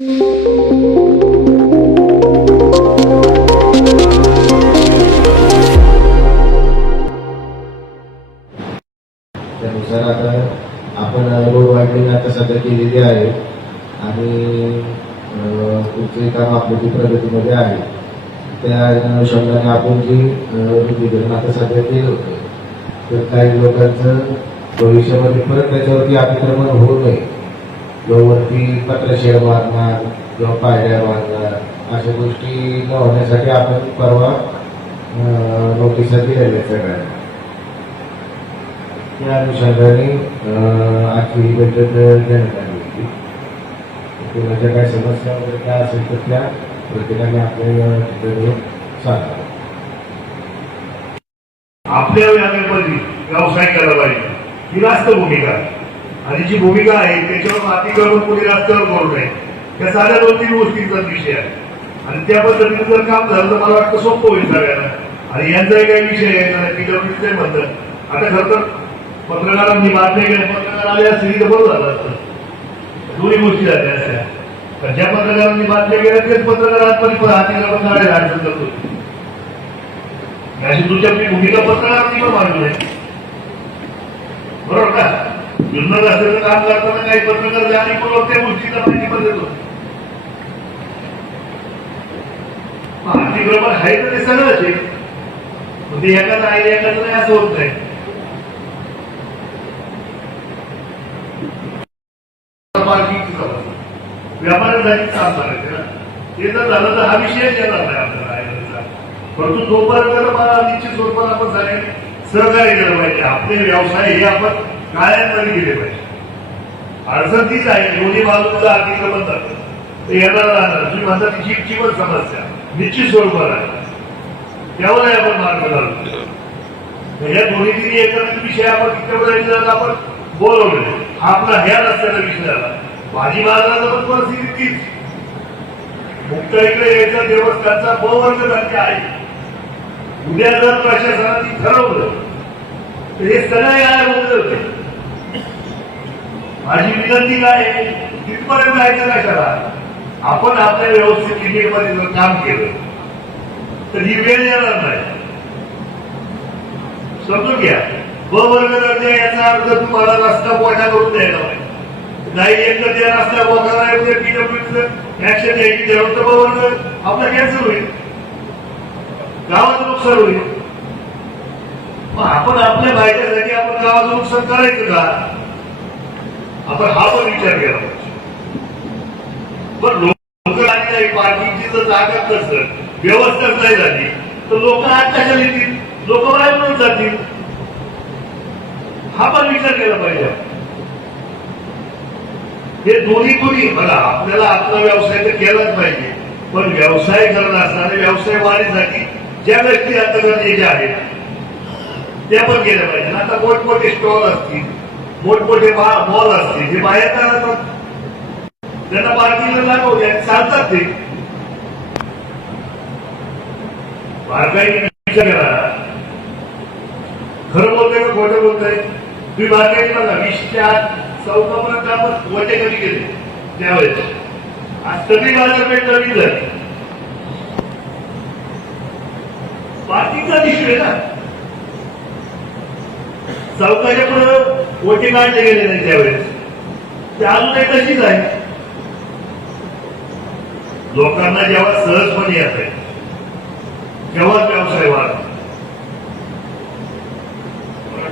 त्यानुसार आता आपण रोड वायडिंग आता सध्या केलेली आहे आणि पुढचे काम आपल्या प्रगतीमध्ये आहे. त्या अनुषंगाने आपण जी रुंदीकरण आता सध्या केलं होतं तर काही लोकांचं भविष्यामध्ये परत त्याच्यावरती अतिक्रमण होऊ नये, वरती पत्रशेड मारणार किंवा पायऱ्या मारणार अशा गोष्टी न होण्यासाठी आपण परवा नोटिसा दिलेल्या सगळ्यांना. त्या अनुषंगाने आजची ही बैठक घेण्यात आली होती. कोणाच्या काही समस्या वगैरे काय असेल तर त्या प्रत्येकाने आपल्या ठिकाणी सांगा. आपल्या व्यापारी व्यवसाय करायला पाहिजे ही रास्त भूमिका आणि जी भूमिका आहे त्याच्यावर अतिक्रमण कोणी रस्त्यावर करू नये. त्या साध्या 2-3 गोष्टींचा विषय आहे आणि त्या पद्धतीने जर काम झालं तर मला वाटतं सोपं होईल सगळ्यांना. आणि यांचाही काही विषय आहे PWD म्हणतात. आता खरं तर पत्रकारांनी बातम्या केल्या, पत्रकार आले असतील तर बरं झालं असतं. दोन्ही गोष्टी झाल्या असत्या. ज्या पत्रकारांनी बातम्या केल्या तेच पत्रकार आजपर्यंत अतिक्रमण काढायला अडचण करतो. अशी तुमची भूमिका पत्रकारांनी पण मांडू नये, बरोबर का? जुन्नर असलेलं काम करताना काही पत्रकार जाणीवपूर्वक त्या गोष्टीचा प्रतिबंध देतो. अतिक्रमण आहे तर ते सगळंच आहे, म्हणजे एकाच आहे एकाच नाही असं होत नाही. व्यापाऱ्यांसाठी काम करायचं ना, ते जर झालं तर हा विषयच येणार नाही आपल्याला. परंतु तोपर्यंत मला निश्चित स्वरूपात आपण सगळ्यांनी सहकार्य केलं पाहिजे. आपले व्यवसाय हे आपण कायमपणे केले पाहिजे. अडचण तीच आहे, दोन्ही बाजूचं अतिक्रमण जातं ते येणार राहणार. तुम्ही म्हणता ती जीवन समस्या निश्चित स्वरूपात आहे, त्यावरही आपण मार्ग घालतो. या दोन्ही तिन्ही एकत्रित विषय आपण तिकडे आपण बोलवले. आपला ह्या रस्त्याचा विषय झाला. भाजी बाजाराचा पण परिस्थिती तीच. मुक्त इकडे यायचा देवस्थानचा वर्ग त्यांचे आहे. उद्या जर प्रशासनाने ठरवलं तर हे सगळे काय बोलले होते. माझी विनंती काय आहे, तिथपर्यंत जायचं कशाला. आपण आपल्या व्यवस्थित लिमिटमध्ये जर काम केलं तर ही वेळ येणार नाही. समजून घ्या. वर्ग दर्जा याचा अर्थ तुम्हाला रस्ता मोठा करून द्यायला पाहिजे नाही. एक तर त्या रस्ता मोठा नाही PWDचं ऍक्शन घ्यायची त्यावर तर वर्ग आपला कॅन्सल होईल, गावाचं नुकसान होईल. मग आपण आपल्या फायद्यासाठी आपण गावाचं नुकसान करायचं का, आपण हा पण विचार केला पाहिजे. पण लोक पार्किंगची जर जागा कसं व्यवस्था नाही झाली तर लोक आत कशाला येतील, लोक बाहेरून जातील. हा पण विचार केला पाहिजे. हे दोन्ही बघा, आपल्याला आपला व्यवसाय तर केलाच पाहिजे, पण व्यवसाय करत असताना व्यवसाय वाढीसाठी ज्या गोष्टी आता गरजेच्या आहेत त्या पण केल्या पाहिजे. आता मोठमोठे स्टॉल असतील, मोठमोठे मॉल असतील, हे बाहेर जातात, त्यांना पार्किंगला लागू द्या, चालतात ते. बारकाईने विचार करा, खरं बोलतोय का खोटं बोलतोय. तुम्ही बारकाईने बघा, 20च्या चौकापर्यंत आपण वटे कमी केले त्यावेळेस. आज सगळी बाजारपेठ नवीन झाली. पार्किंगचा इश्यू आहे ना. चौकाच्या पुढे वटे काढले गेले नाही त्यावेळेस. ते अजूनही तशीच आहे. लोकांना जेव्हा सहजपणे येत आहे तेव्हा व्यवसाय वाढतो.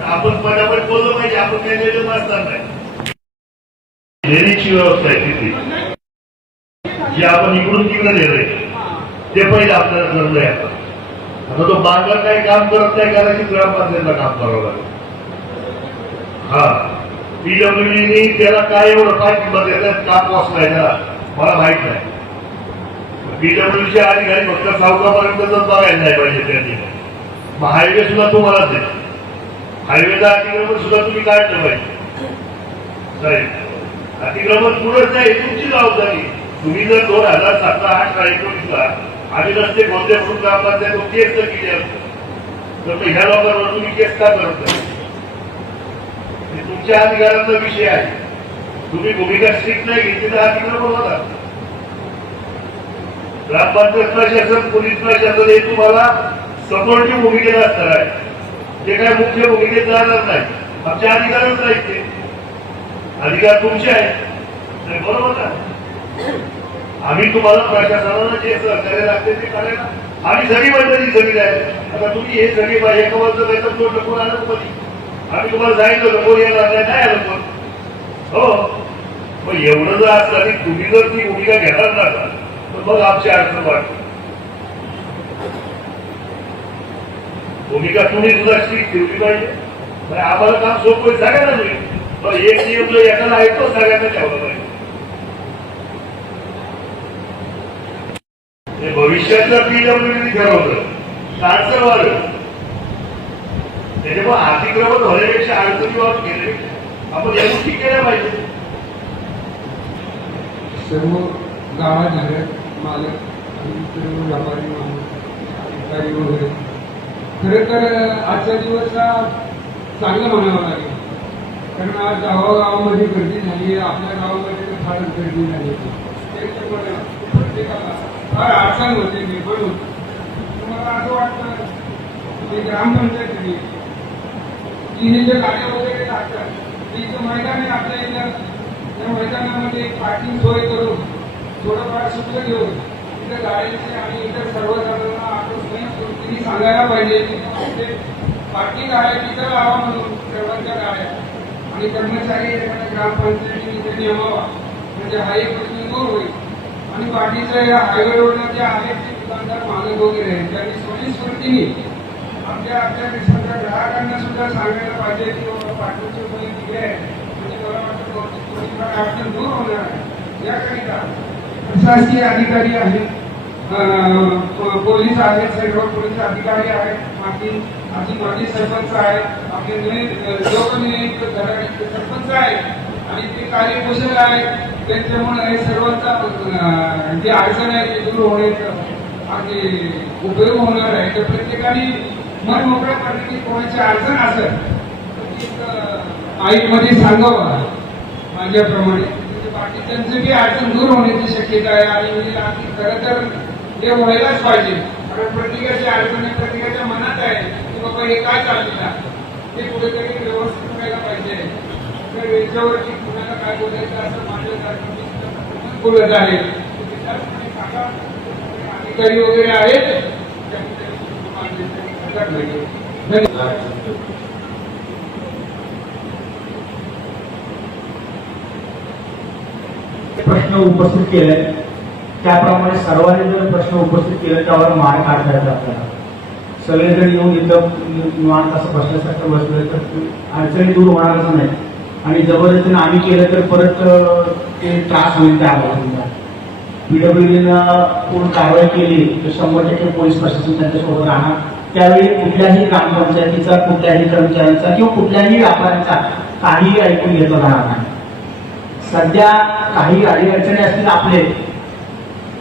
आपण पटापट बोललो पाहिजे, आपण काही वेगळं नसणार नाही. देण्याची व्यवस्था आहे तिथे, जे आपण इकडून तिकडे देतोय ते पहिले आपल्याला ठरलंय. आता तो बांधला काही काम करत नाही, करायची ग्रामपंचायतला काम करावं लागेल. हा PWDने त्याला काय एवढं पाठिंबा देतात का पोचलाय त्याला मला माहित नाही. PWDचे अधिकारी फक्त चौकापर्यंत बघायला नाही पाहिजे त्यांनी. मग हायवे सुद्धा तुम्हालाच आहे. हायवेचा अतिक्रमण सुद्धा तुम्ही काढलं पाहिजे साहेब. अतिक्रमण पुढंच नाही, तुमची जबाबदारी. तुम्ही जर 2017, 18, 19ला आम्ही रस्ते कोणत्या म्हणून ग्रामपंचायत केस तर केली तर ह्या लोकांवर तुम्ही केस का करत नाही. तुमच्या अधिकारांचा विषय आहे. तुम्ही भूमिका स्ट्रिक्ट नाही घेतली तर अतिक्रमण होणार. ग्रामपंचायत प्रशासन, पोलीस प्रशासन हे तुम्हाला सपोर्टिव्ह भूमिकेत असणार आहे. ते काय मुख्य भूमिकेत जाणार नाही. आमचे अधिकारच नाहीत ते. अधिकार तुमचे आहेत. नाही, बरोबर ना? आम्ही तुम्हाला प्रशासनाला जे सहकार्य लागते ते करायला आम्ही सगळी मंडळी सगळी आहे. आता तुम्ही हे सगळे एका वर्षाचं वेतन जोडलं कोण आलं कधी? आम्ही तुम्हाला सांगितलं होतं कोण येणार नाही, काय आलं पण. हो, मग एवढं जर असलं आणि तुम्ही जर ती भूमिका घेणार नका तर मग आमची अडचण वाटते. भूमिका तुम्ही सुद्धा स्ट्रिक्ट ठेवली पाहिजे. आम्हाला काम सोपं आहे, सगळ्यांना मिळेल. पण एक नियम जो एकाला आहे तो सगळ्यांना ठेवला पाहिजे. भविष्याचं पीडब्ल्यूडी ठरवलं आन्सर वाढलं. त्याच्यामुळे अतिक्रमण होण्यापेक्षा अडचणी वाढून गेले आपण या गोष्टी केल्या पाहिजे. सर्व गावात झाले मालक आणि सर्व व्यापारी अधिकारी वगैरे खरं तर आजचा दिवस हा चांगला म्हणावा लागेल. कारण आज गावागावामध्ये गर्दी झाली आहे. आपल्या गावामध्ये तर फारच गर्दी झाली होती. त्याच्यामुळे प्रत्येकाला फार अडचण होते, निर्भर होते. तुम्हाला असं वाटतं की ग्रामपंचायत की हे जे गाड्या वगैरे लागतात इथं मैदान आहे आपल्या इथं, त्या मैदानामध्ये एक पार्किंग सोय करून थोडंफार सुद्धा घेऊन इथं गाड्यांचे आणि इतर सर्वजणांना आपण स्वयंस्फूर्तीने सांगायला पाहिजे की पार्किंग आहे तिथं लावा म्हणून सर्वांच्या गाड्या आणि कर्मचारी ग्रामपंचायतीने ते नेमावा. म्हणजे हा एक प्रश्न दूर होईल. आणि बाकीचं या हायवे रोडला जे आहेत ते दुकानदार मालक वगैरे आहेत त्यांनी स्वयंस्फूर्तीने आपल्या समजा ग्राहकांना सुद्धा सांगायला पाहिजे की बाबा पाठीची सोय दिली आहे. म्हणजे मला वाटतं थोडीफार अडचण दूर होणार आहे. याकरिता प्रशासकीय अधिकारी आहेत, पोलीस आहेत, सर्व पोलीस अधिकारी आहेत, माजी सरपंच आहेत, आपले जो कोणी सरपंच आहेत आणि ते कार्यकुशल आहेत. त्याच्यामुळे हे सर्वांचा जी अडचण आहे ते दूर होण्याचा आणि उपयोग होणार आहे. तर प्रत्येकाने मन मोकळ्या पद्धतीने कोणाची अडचण असेल माईकमध्ये सांगावं माझ्याप्रमाणे. बाकीच्यांची बी अडचण दूर होण्याची शक्यता आहे आणि खरं तर हे व्हायलाच पाहिजे. कारण प्रत्येकाची अडचण प्रत्येकाच्या मनात आहे की बाबा हे काय चाललेलं आहे ते कुठेतरी व्यवस्थित व्हायला पाहिजे. तर याच्यावरती कुणाला काय बोलायचं असं माझ्यासारखं बोलत आहे. अधिकारी वगैरे आहेत प्रश्न उपस्थित केले त्याप्रमाणे सर्वांनी जर प्रश्न उपस्थित केले त्यावर मार्ग काढता येतात. आपल्याला सगळेजण येऊन इथं निवांत असं बसल्यासारखं बसलं तर अडचणी दूर होणारच नाही. आणि जबरदस्तीने आम्ही केलं तर परत ते त्रास होईल. त्या आम्हाला पीडब्ल्यूडीनं पूर्ण कारवाई केली तर 100% पोलीस प्रशासन त्यांच्यासोबत राहणार. त्यावेळी कुठल्याही ग्रामपंचायतीचा, कुठल्याही कर्मचाऱ्यांचा किंवा कुठल्याही व्यापाऱ्यांचा काहीही ऐकून घेतलं जाणार नाही. सध्या काही अडीअडचणी असतील आपले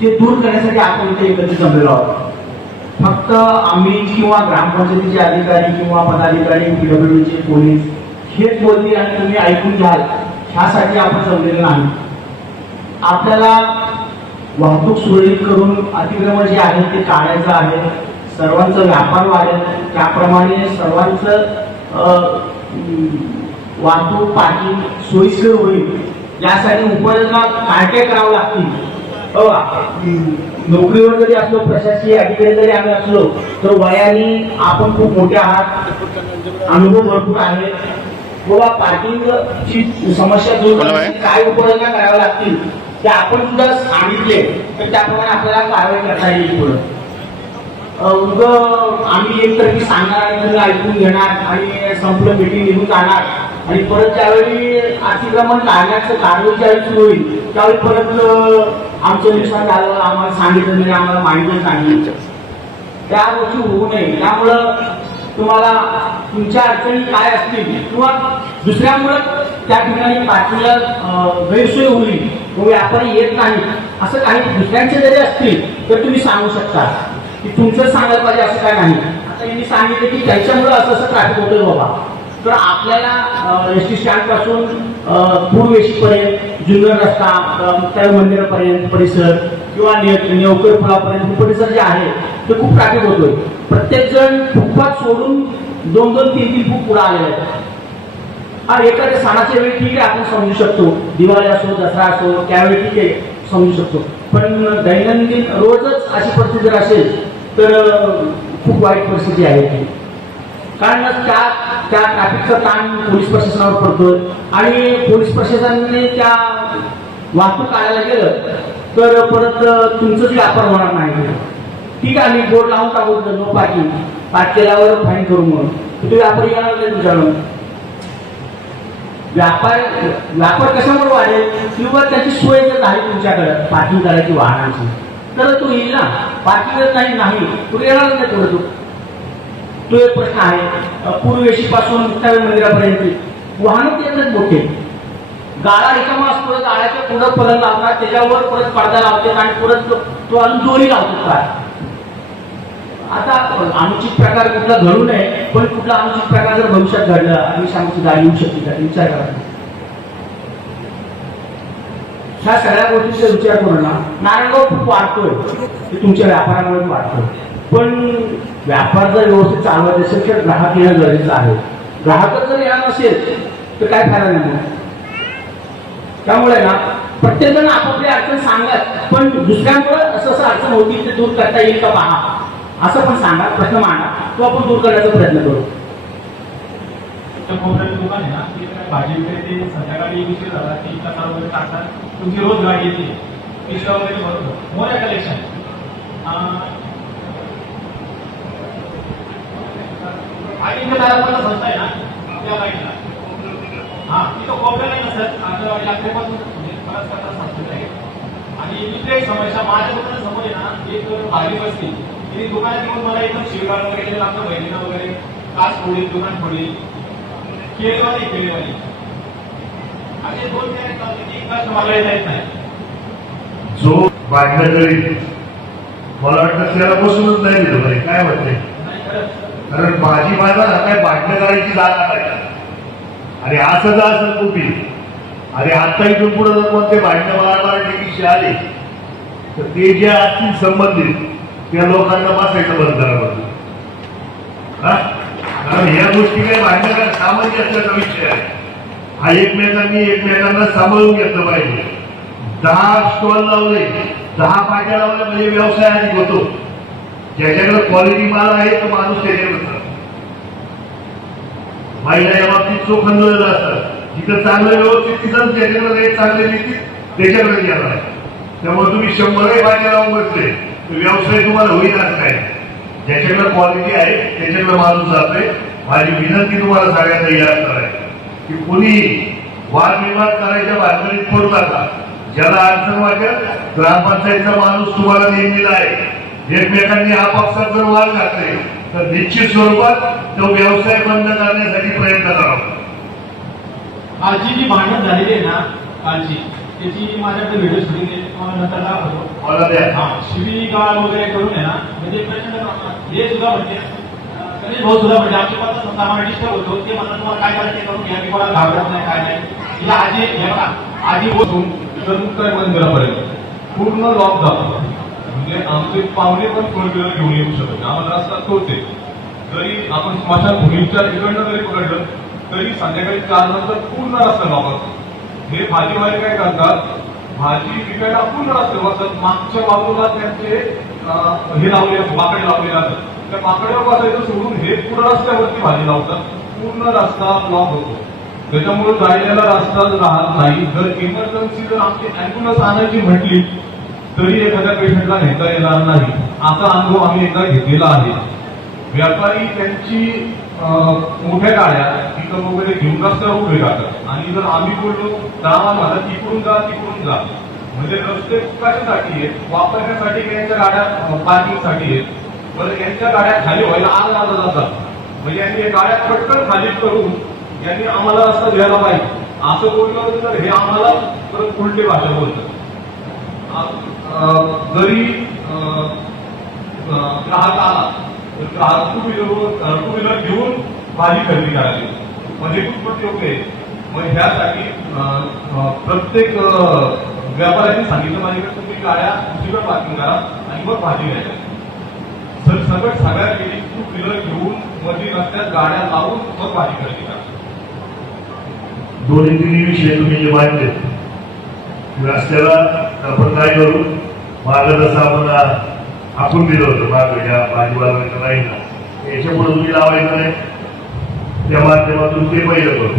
ते दूर करण्यासाठी आपण इथे एकत्रित जमलेलो आहोत. फक्त आम्ही किंवा ग्रामपंचायतीचे अधिकारी किंवा पदाधिकारी, पीडब्ल्यूडीचे पोलीस हेच बोलतील आणि तुम्ही ऐकून घ्याल ह्यासाठी आपण जमलेलो नाही. आपल्याला वाहतूक सुरळीत करून अतिक्रमण जे आहे ते काढायचं आहे. सर्वांचा व्यापार वाढेल त्याप्रमाणे सर्वांचं वाहतूक पार्किंग सोयीस्कर होईल. यासाठी उपाययोजना काय काय करावं लागतील. नोकरीवर जरी असलो, प्रशासकीय अधिकारी जरी आम्ही असलो तर वयाने आपण खूप मोठे आहात, अनुभव भरपूर आहे. बाबा पार्किंगची समस्या दूर करण्यासाठी काय उपाययोजना कराव्या लागतील ते आपण सुद्धा सांगितले तर त्याप्रमाणे आपल्याला कारवाई करता येईल. पुढे आम्ही एकतर्फी सांगणार आणि तुम्ही ऐकून घेणार आणि संपूर्ण मीटिंग निघून जाणार आणि परत ज्यावेळी अतिक्रमण काढण्याचं कारवाई ज्यावेळी सुरू होईल त्यावेळी परत आमचं नुकसान झालं, आम्हाला सांगितलं नाही, आम्हाला माहिती सांगितलं. त्या गोष्टी होऊ नये. त्यामुळं तुम्हाला तुमच्या अडचणी काय असतील किंवा दुसऱ्यामुळं त्या ठिकाणी पाठीला गैरसोय होईल व व्यापारी येत नाही असं काही दुसऱ्यांचे जरी असतील तर तुम्ही सांगू शकता की तुमचं सांगायला पाहिजे असं काय नाही. आता यांनी सांगितलं की त्याच्यामुळं असं असं ट्रॅफिक होतोय बाबा. तर आपल्याला एस टी स्टँड पासून पूर्व वेशीपर्यंत जुन्नर रस्ता, मुक्ताई मंदिरापर्यंत परिसर किंवा नेवकर पुलापर्यंत परिसर जे आहे ते खूप ट्रॅफिक होतोय. प्रत्येक जण फुटपाथ सोडून 2-2, 3-3 फूट पुढे आलेले आहेत. हा एखाद्या सणाच्या वेळी ठीक आहे, आपण समजू शकतो, दिवाळी असो, दसरा असो, त्यावेळी ठीक आहे, समजू शकतो. पण दैनंदिन रोजच अशी परिस्थिती जर असेल तर खूप वाईट परिस्थिती आहे ती. कारण त्या ट्रॅफिकचा ताण पोलीस प्रशासनावर पडतोय आणि पोलीस प्रशासनाने त्या वाहतूक काढायला गेलं तर परत तुमचंच व्यापार होणार नाही. ठीक आहे, मी बोर्ड लावून टाकू नो पार्किंग, पार्क केल्यावर फाईन करू म्हणून, ते व्यापारी येणार नाही तुमच्याकडून. व्यापार कशामुळे वाढेल? किंवा त्याची सोय जर झाली तुमच्याकडे पार्किंग करायची वाहनांची तर तो येईल ना. पार्किंगच नाही पुढे येणार नाही पुढे तो एक प्रश्न आहे. पूर्वेशीपासून मुक्ताई मंदिरापर्यंत वाहनं येतात मोठे, गाळा रिकामा असतो, गाळ्याच्या पुढं पलंग लावतात, त्याच्यावर परत पडदा लावतात आणि परत तो अजून दोरी लावतात. काय आता अनुचित प्रकार कुठला घडू नये, पण कुठला अनुचित प्रकार जर भविष्यात घडला अग्निशामकची गाडी येऊ शकते का विचार करा. ह्या सगळ्या गोष्टीचा विचार करून ना नारायणगाव खूप वाढतोय, ते तुमच्या व्यापारामुळे वाढतोय. पण व्यापार जर व्यवस्थित चालवायचा असेल तर ग्राहक येणं गरजेचं आहे. ग्राहकच जर येणार नसेल तर काय फायदा नाही. त्यामुळे ना प्रत्येक जण आपापली अडचण सांगत, पण दुसऱ्यामुळे असं अडचण होती ते दूर करता येईल का पहा, असं पण सांगा, प्रश्न मांडा, तो आपण दूर करण्याचा प्रयत्न करू. दुकान आहे ना, भाजी विक्रेते संध्याकाळी विषय झाला की कचरा वगैरे टाकतात, तुमची रोज गाडी येते, पिशव्या वगैरे भरतो, मोठ्या कलेक्शन. आणि दारापर्यंत संस्था आहे ना त्या बाईकला, तिथं कोपऱ्याला नसत आता यात्रेपासून बराच कचरा संस्था आहे. आणि दुसरी एक समस्या, माझ्या दुकानासमोर आहे ना एक भाजी बसली, तिने दुकानात येऊन मला एकदम शिवगाळ वगैरे केलेलं, आपल्या बहिणीनं वगैरे काच फोडली, दुकान फोडली, केळीवाली असे 2-3 कस्टमरला येत नाही. जो भांडण करील मला वाटतं त्याला बसूनच नाही दिलं पाहिजे. काय म्हणते? कारण भाजी मायला काय भांडणं करायची जागा नाही. आणि असं जर असेल कुठे आणि आता इथून पुढे जर कोणते भांडणं मराठी आले तर ते जे असतील संबंधित त्या लोकांना बसायचं बंद करा पाहिजे. कारण ह्या गोष्टी काही भांडणं सामान्य असल्याचा विषय आहे. हा एकमेकांना सांभाळून घेतलं पाहिजे. 10 स्टॉल लावले, 10 पाट्या लावल्या म्हणजे व्यवसाय अधिक होतो. ज्याच्याकडे क्वालिटी माल आहे तो माणूस त्याच्याकडे महिला या बाबतीत चोखंद असतात. जिथं चांगलं व्यवस्थित तिथं त्याच्याकडे रेट चांगले देतील त्याच्याकडे येणार आहे. त्यामुळे तुम्ही 100 पाट्या लावून बसले तर व्यवसाय तुम्हाला होईल असं काय. ज्याच्याकडे क्वालिटी आहे त्याच्याकडे माणूस जातोय. माझी विनंती तुम्हाला सगळ्यांना ही असणार आहे की कोणी वादविवाद करायच्या भानगडीत पडू नका. ज्याला अडचण वाटेल ग्रामपंचायतचा माणूस तुम्हाला नेमलेला आहे. एकमेकांनी आपापसात जर वाद घातले तर निश्चित स्वरूपात तो व्यवसाय बंद करण्यासाठी प्रयत्न करावा. कालची जी भांडण झालेली आहे ना कालची, त्याची माझ्याकडे व्हिडिओ शूटिंग आहे, तुम्हाला नंतर दाखवतो. मला द्या. शिवी गाळ वगैरे करून आहे ना, म्हणजे प्रचंड प्रमाणात हे सुद्धा म्हणजे गणेश भाऊ सुद्धा म्हणजे आमच्या पासून सामान डिस्टर्ब होतो. ते म्हणतात तुम्हाला काय करायचं ते करून घ्या, मी कोणाला घाबरत नाही काय नाही. तिला आधी बसून तर मुक्ताई मंदिरापर्यंत पूर्ण लॉक झाला. म्हणजे आमचे पाहुणे पण 4 व्हीलर घेऊन येऊ शकत, आम्हाला रस्ता तोच आहे. जरी आपण स्मशानभूमीच्या इकडनं जरी पकडलं तरी संध्याकाळी 4 नंतर पूर्ण रस्ता लॉक असतो. हे भाजीवाले काय करतात, भाजी विकायला पूर्ण रस्ते बसतात. मागच्या बाजूला त्यांचे हे लावले माकडे लावलेले असतात. त्या माकड्यावर बसायचं सोडून हे पूर्ण रस्त्यावरती भाजी लावतात. पूर्ण रस्ता ब्लॉक होतो. त्याच्यामुळे जायला रस्ता राहत नाही. जर इमर्जन्सी जर आमची अँब्युलन्स आणायची म्हटली तरी एखाद्या पेशंटला नेता येणार नाही. असा अनुभव आम्ही एकदा घेतलेला आहे. व्यापारी त्यांची मोठ्या गाड्या पिकअप वगैरे घेऊन रस्त्यावर उभे राहतात आणि जर आम्ही बोललो तर आम्हाला तिकडून जा म्हणजे रस्ते कशासाठी आहेत, वापरण्यासाठी यांच्या गाड्या पार्किंगसाठी आहेत. बरं यांच्या गाड्या खाली व्हायला आग लागला जातात. म्हणजे यांनी गाड्या पटकन खाली करून यांनी आम्हाला रस्ता द्यायला पाहिजे असं बोललं तर हे आम्हाला परत उलटी भाषा बोलतात. जरी ग्राहक आला तर ग्राहक टू व्हीलर घेऊन भाजी खरेदी करायची म्हणजे खूप योग्य आहे. मग ह्यासाठी प्रत्येक व्यापाऱ्यांनी सांगितलं माझ्याकडे तुम्ही गाड्या दुसरीकडे पार्किंग करा आणि मग भाजी घ्यायला. सर सगळं सगळ्या गेली 2 व्हीलर घेऊन मध्ये रस्त्यात गाड्या लावून मग भाजी खरेदी करा. 2-3 विषय तुम्ही जे मांडले रस्त्याला आपण काय करू मागं जसं आपण दिलं होतं मागं या भाजीपाला नाही ना याच्यापुढे तुम्ही लावायचं नाही त्या माध्यमातून ते पहिलं करू.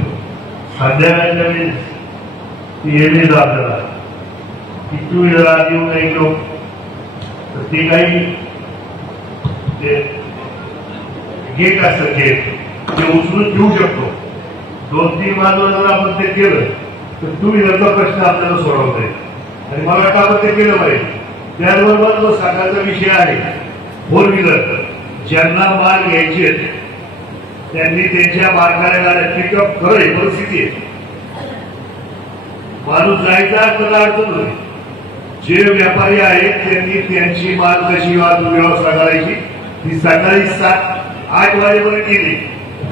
संध्याकाळच्या वेळेस ती एवढीच आपल्याला की 2 व्हीलर आत येऊ नाही लोक तर ते काही ते गेट असतं गेट ते उचलून घेऊ शकतो. 2-3 बाजूला जर आपण ते केलं तर 2 व्हीलरचा प्रश्न आपल्याला सोडवता येईल आणि मला वाटतं आपण ते केलं पाहिजे. त्याचबरोबर जो सकाळचा विषय आहे 4 व्हीलर ज्यांना माल घ्यायचे त्यांनी त्यांच्या मार्गाने गाड्या पिकअप खरं ही परिस्थिती आहे. माणूस जायचा तर अडचण होती. जे व्यापारी आहेत त्यांनी त्यांची माल कशी व्यवस्था करायची ती सकाळी 7-8 वाजेपर्यंत गेली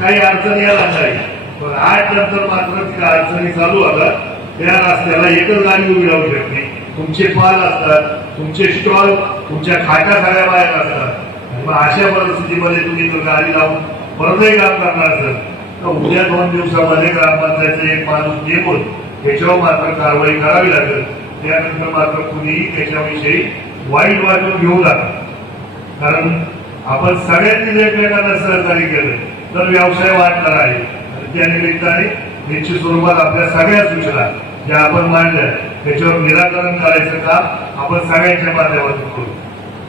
काही अडचण यायला नाही. पण 8 नंतर मात्र तिला अडचणी चालू होतात. त्या रस्त्याला एकच गाडी उभी राहू शकते. तुमचे पाल असतात तुमचे स्टॉल तुमच्या खाटा सगळ्या बाहेर असतात आणि मग अशा परिस्थितीमध्ये तुम्ही जर गाडी लावून परतही काम करणार असेल तर उद्या 2 दिवसामध्ये ग्रामपंचायतचा एक माणूस नेमून त्याच्यावर मात्र कारवाई करावी लागेल. त्यानंतर मात्र कुणीही त्याच्याविषयी वाईट वाटून घेऊ नका. कारण आपण सगळ्यांनी जर एकमेकांना सहकार्य केलं तर व्यवसाय वाढणार आहे आणि त्या निमित्ताने निश्चित स्वरूपात आपल्या सगळ्या सूचना ज्या आपण मांडल्या त्याच्यावर निराकरण करायचं काम आपण सगळ्यांच्या माध्यमातून करू.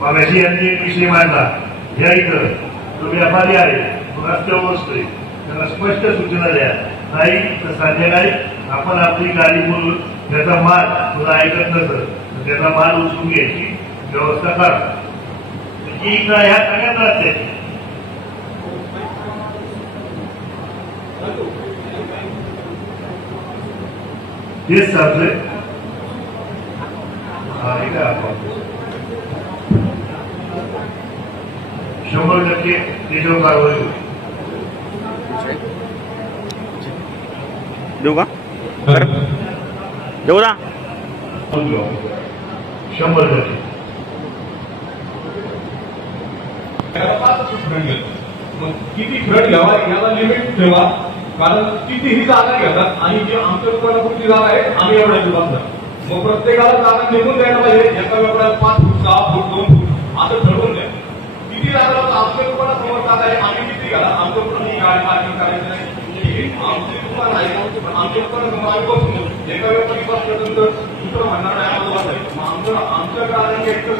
मागाशी यांनी एक विषय मांडला या इथं तो व्यापारी आहे रस्त्यावर बसतोय त्याला स्पष्ट सूचना द्या नाही तर संध्याकाळी आपण आपली गाडी बोलून त्याचा माल तुला ऐकत नसत तर त्याचा माल उचलून घ्यायची व्यवस्था करा. ही ह्या सगळ्यांना असते. तेच सांगतोय ऐका आपण 100% त्याच्यावर कारवाई होईल. देऊ का देऊ ना 100%. मग किती फ्रंट घ्यावा याला लिमिट ठेवा. कारण कितीही जागा घेतात आणि जे आमच्या दुकानापुरती जागा आहे आम्ही एवढ्या दुकानात मग प्रत्येकाला जागा निघून द्यायला पाहिजे. एका व्यापाऱ्याला 5 फूट 6 फूट 2 फूट असं ठरवून द्या. किती जागा आमच्या दुकानासमोर जागा आहे आम्ही किती घाला आमच्या कुठून गाडी पार्किंग करायचं नाही. आमचे दुकान आहे आमच्या दुकानासमोर आम्ही बसून एका व्यापारी बसल्यानंतर दुसरं म्हणणार नाही आम्हाला बसायचं. मग आमच्या गाड्यांनी एकटं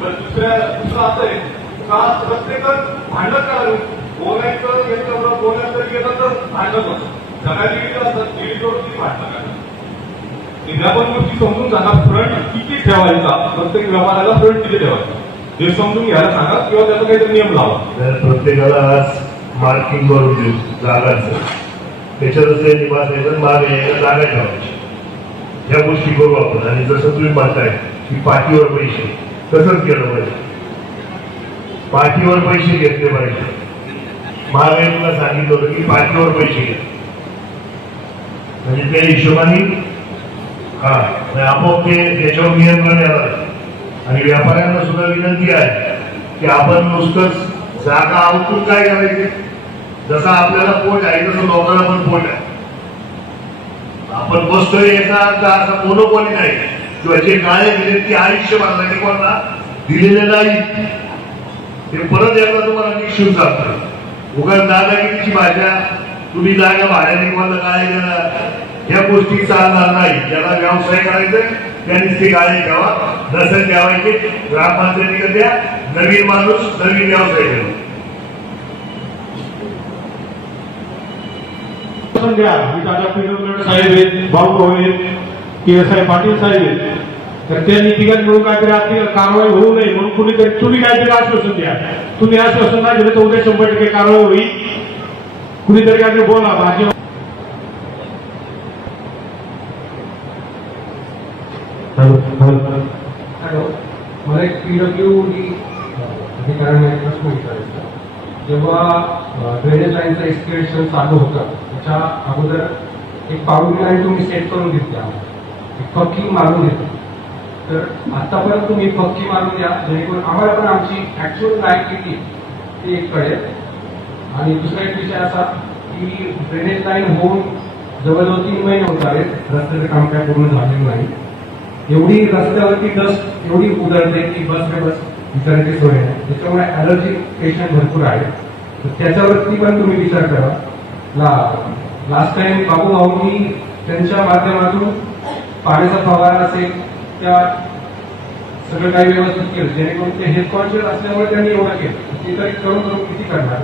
दुसरं असं आहे का प्रत्येकच भांडण करावं बोलायचं यांच्याबरोबर बोलायचं तरी येतं तर भांडण होतं. सगळ्या दिवशी असतात दिवशी भांडण करायचं. त्या पण गोष्टी समजून सांगा. फ्रंट किती ठेवायचा प्रत्येक व्यवहाराला फ्रंट किती ठेवायचा हे समजून घ्यायला सांगा किंवा त्याचा काहीतरी नियम लावा. प्रत्येकाला आज मार्किंग करून देऊ जागांचं त्याच्यातच ते निवास यायचं मागे यायला जागा ठेवायची. ह्या गोष्टी करू आपण. आणि जसं तुम्ही म्हणताय की पाठीवर पैसे तसंच केलं पाहिजे. पाठीवर पैसे घेतले पाहिजे. महागाई तुला सांगितलं होतं की पाठीवर पैसे घे म्हणजे त्या हिशोबाने आपोआप ते त्याच्यावर नियंत्रण येणार. आणि व्यापाऱ्यांना सुद्धा विनंती आहे की आपण नुसतंच जागा आवतून काय करायचे. जसा आपल्याला पोट आहे तसं लोकांना पण पोट आहे. आपण बसतोय याचा अर्थ असा मोनोपॉली नाही किंवा जे गाळे दिले ती आयुष्यभरासाठी कोणाला दिलेले नाही. ते परत एकदा तुम्हाला निक्षून सांगतो. उगाच जागा कितीची भाषा तुम्ही जागा भाड्याने कोणाला गाळे देणार ह्या गोष्टी चालणार नाही. ज्याला व्यवसाय करायचा त्यांनीच ते गाळे घ्यावा. नसेल ठेवायचे ग्रामपंचायतीकडे द्या. नवीन माणूस नवीन व्यवसाय करेल. साहेब आहेत भाऊ भाऊ आहेत KSI पाटील साहेब आहेत तर त्यांनी तिघांनी मिळून काहीतरी आर्थिक कारवाई होऊ नये म्हणून कुणीतरी तुम्ही काहीतरी आश्वासन द्या. तुम्ही आश्वासन नाही दिलं तर उद्या 100% कारवाई होईल. कुणीतरी काहीतरी बोला. भाजी हॅलो मला एक PWD अधिकाऱ्यांना एक प्रश्न विचारायचा. जेव्हा ड्रेनेज लाईनचं एक्सकेव्हेशन चालू होतं त्याच्या अगोदर एक बाउंड्री लाईन तुम्ही सेट करून घेतली आम्हाला फक्की मारून येतो. तर आतापर्यंत तुम्ही फक्की मारून द्या, जेणेकरून आम्हाला पण आमची ऍक्च्युअल लाईन किती ती एक कळेल. आणि दुसरा एक विषय असा की ड्रेनेज लाईन होऊन जवळजवळ 3 महिने होत आले, रस्त्याचं काम काय पूर्ण झालेलं नाही. एवढी रस्त्यावरती डस्ट एवढी उधळते की बस विचारायची सोय नाही. त्याच्यामुळे ॲलर्जी पेशंट भरपूर आहे. तर त्याच्यावरती पण तुम्ही विचार करा. लास्ट टाइम बाबू भाऊंनी त्यांच्या माध्यमातून पाण्याचा फवारा असेल त्या सगळं काही व्यवस्थित केलं, जेणेकरून ते हेल्थ कॉन्शियस असल्यामुळे त्यांनी एवढं केलं. ते तरी करून किती करणार,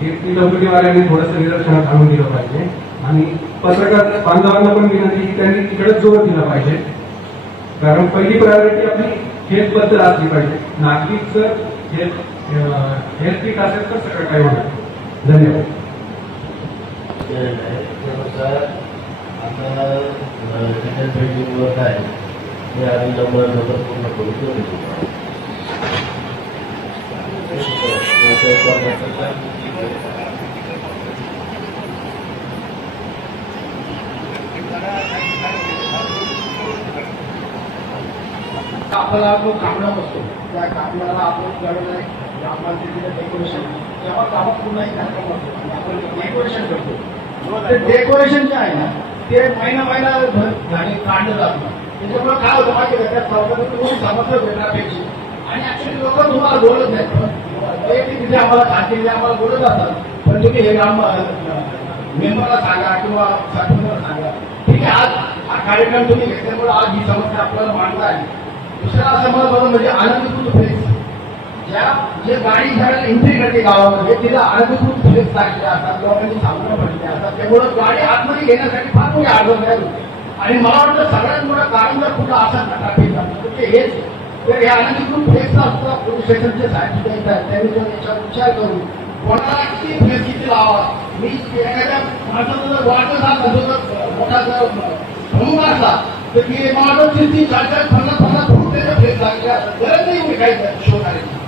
हे PWD वाल्यांनी थोडंसं निदर्शनात आणून दिलं पाहिजे. आणि पत्रकार बांधवांना पण विनंती की त्यांनी तिकडेच जोर दिला पाहिजे, कारण पहिली प्रायोरिटी आपली हेल्थ बद्दल असली पाहिजे. नागरिक जर हेल्थ ठीक असेल तर सगळं काही होणार. धन्यवाद. त्यानुसार आता पेंटिंग वर्क आहे ते आम्ही लवकर पूर्ण करू आपल्याला जो कामला असतो त्या कामल्याला आपण ज्यावेळेला ग्रामपंचायतीचं डेकोरेशन तेव्हा गावात पूर्ण एक कार्यक्रम असतो आणि आपण डेकोरेशन करतो. ते डेकोरेशन जे आहे ना ते महिना झाले काढलं जात नाही. त्याच्यामुळे काय होतं माहिती आहे, त्या चौकात तुम्ही समस्या भेटण्यापेक्षा आणि ऍक्च्युली लोक तुम्हाला बोलत नाहीत. ते तिथे आम्हाला खाते आम्हाला बोलत असतात, पण तुम्ही हे काम मेंबरला सांगा किंवा सरपंचाला सांगा. ठीक आहे, आज हा कार्यक्रम तुम्ही घेतल्यामुळे आज ही समस्या आपल्याला मांडता आली. दुसरा असं मला बघा म्हणजे अनधिकृत फ्लेक्स जे गाडी ज्यावेळेला एंट्री करते गावामध्ये तिला अनधिकृत फ्लेक्स टाकले असतात, लोकांनी सामना पडले असतात. त्यामुळे गाडी आतमध्ये घेण्यासाठी फार मोठी अडचण तयार होते. आणि मला वाटतं सगळ्यात मोठं कारण जर कुठं असेल ना ट्रॅफिकचा तर ते हेच. तर या अनधिकृत फ्लेक्सचा सुद्धा पोलीस स्टेशनचे साहेब सुद्धा येतात, त्यांनी जर याच्यावर विचार करून कोणाला किती फ्लेक्स किती लावा. मी एखाद्या माणसाचा जर वाढत असेल मोठा जर प्रमुख असला तर की मला 3-4-50 फूट त्याच्या फ्लेक्स लागल्या गरज नाही एवढी काही शो करायची.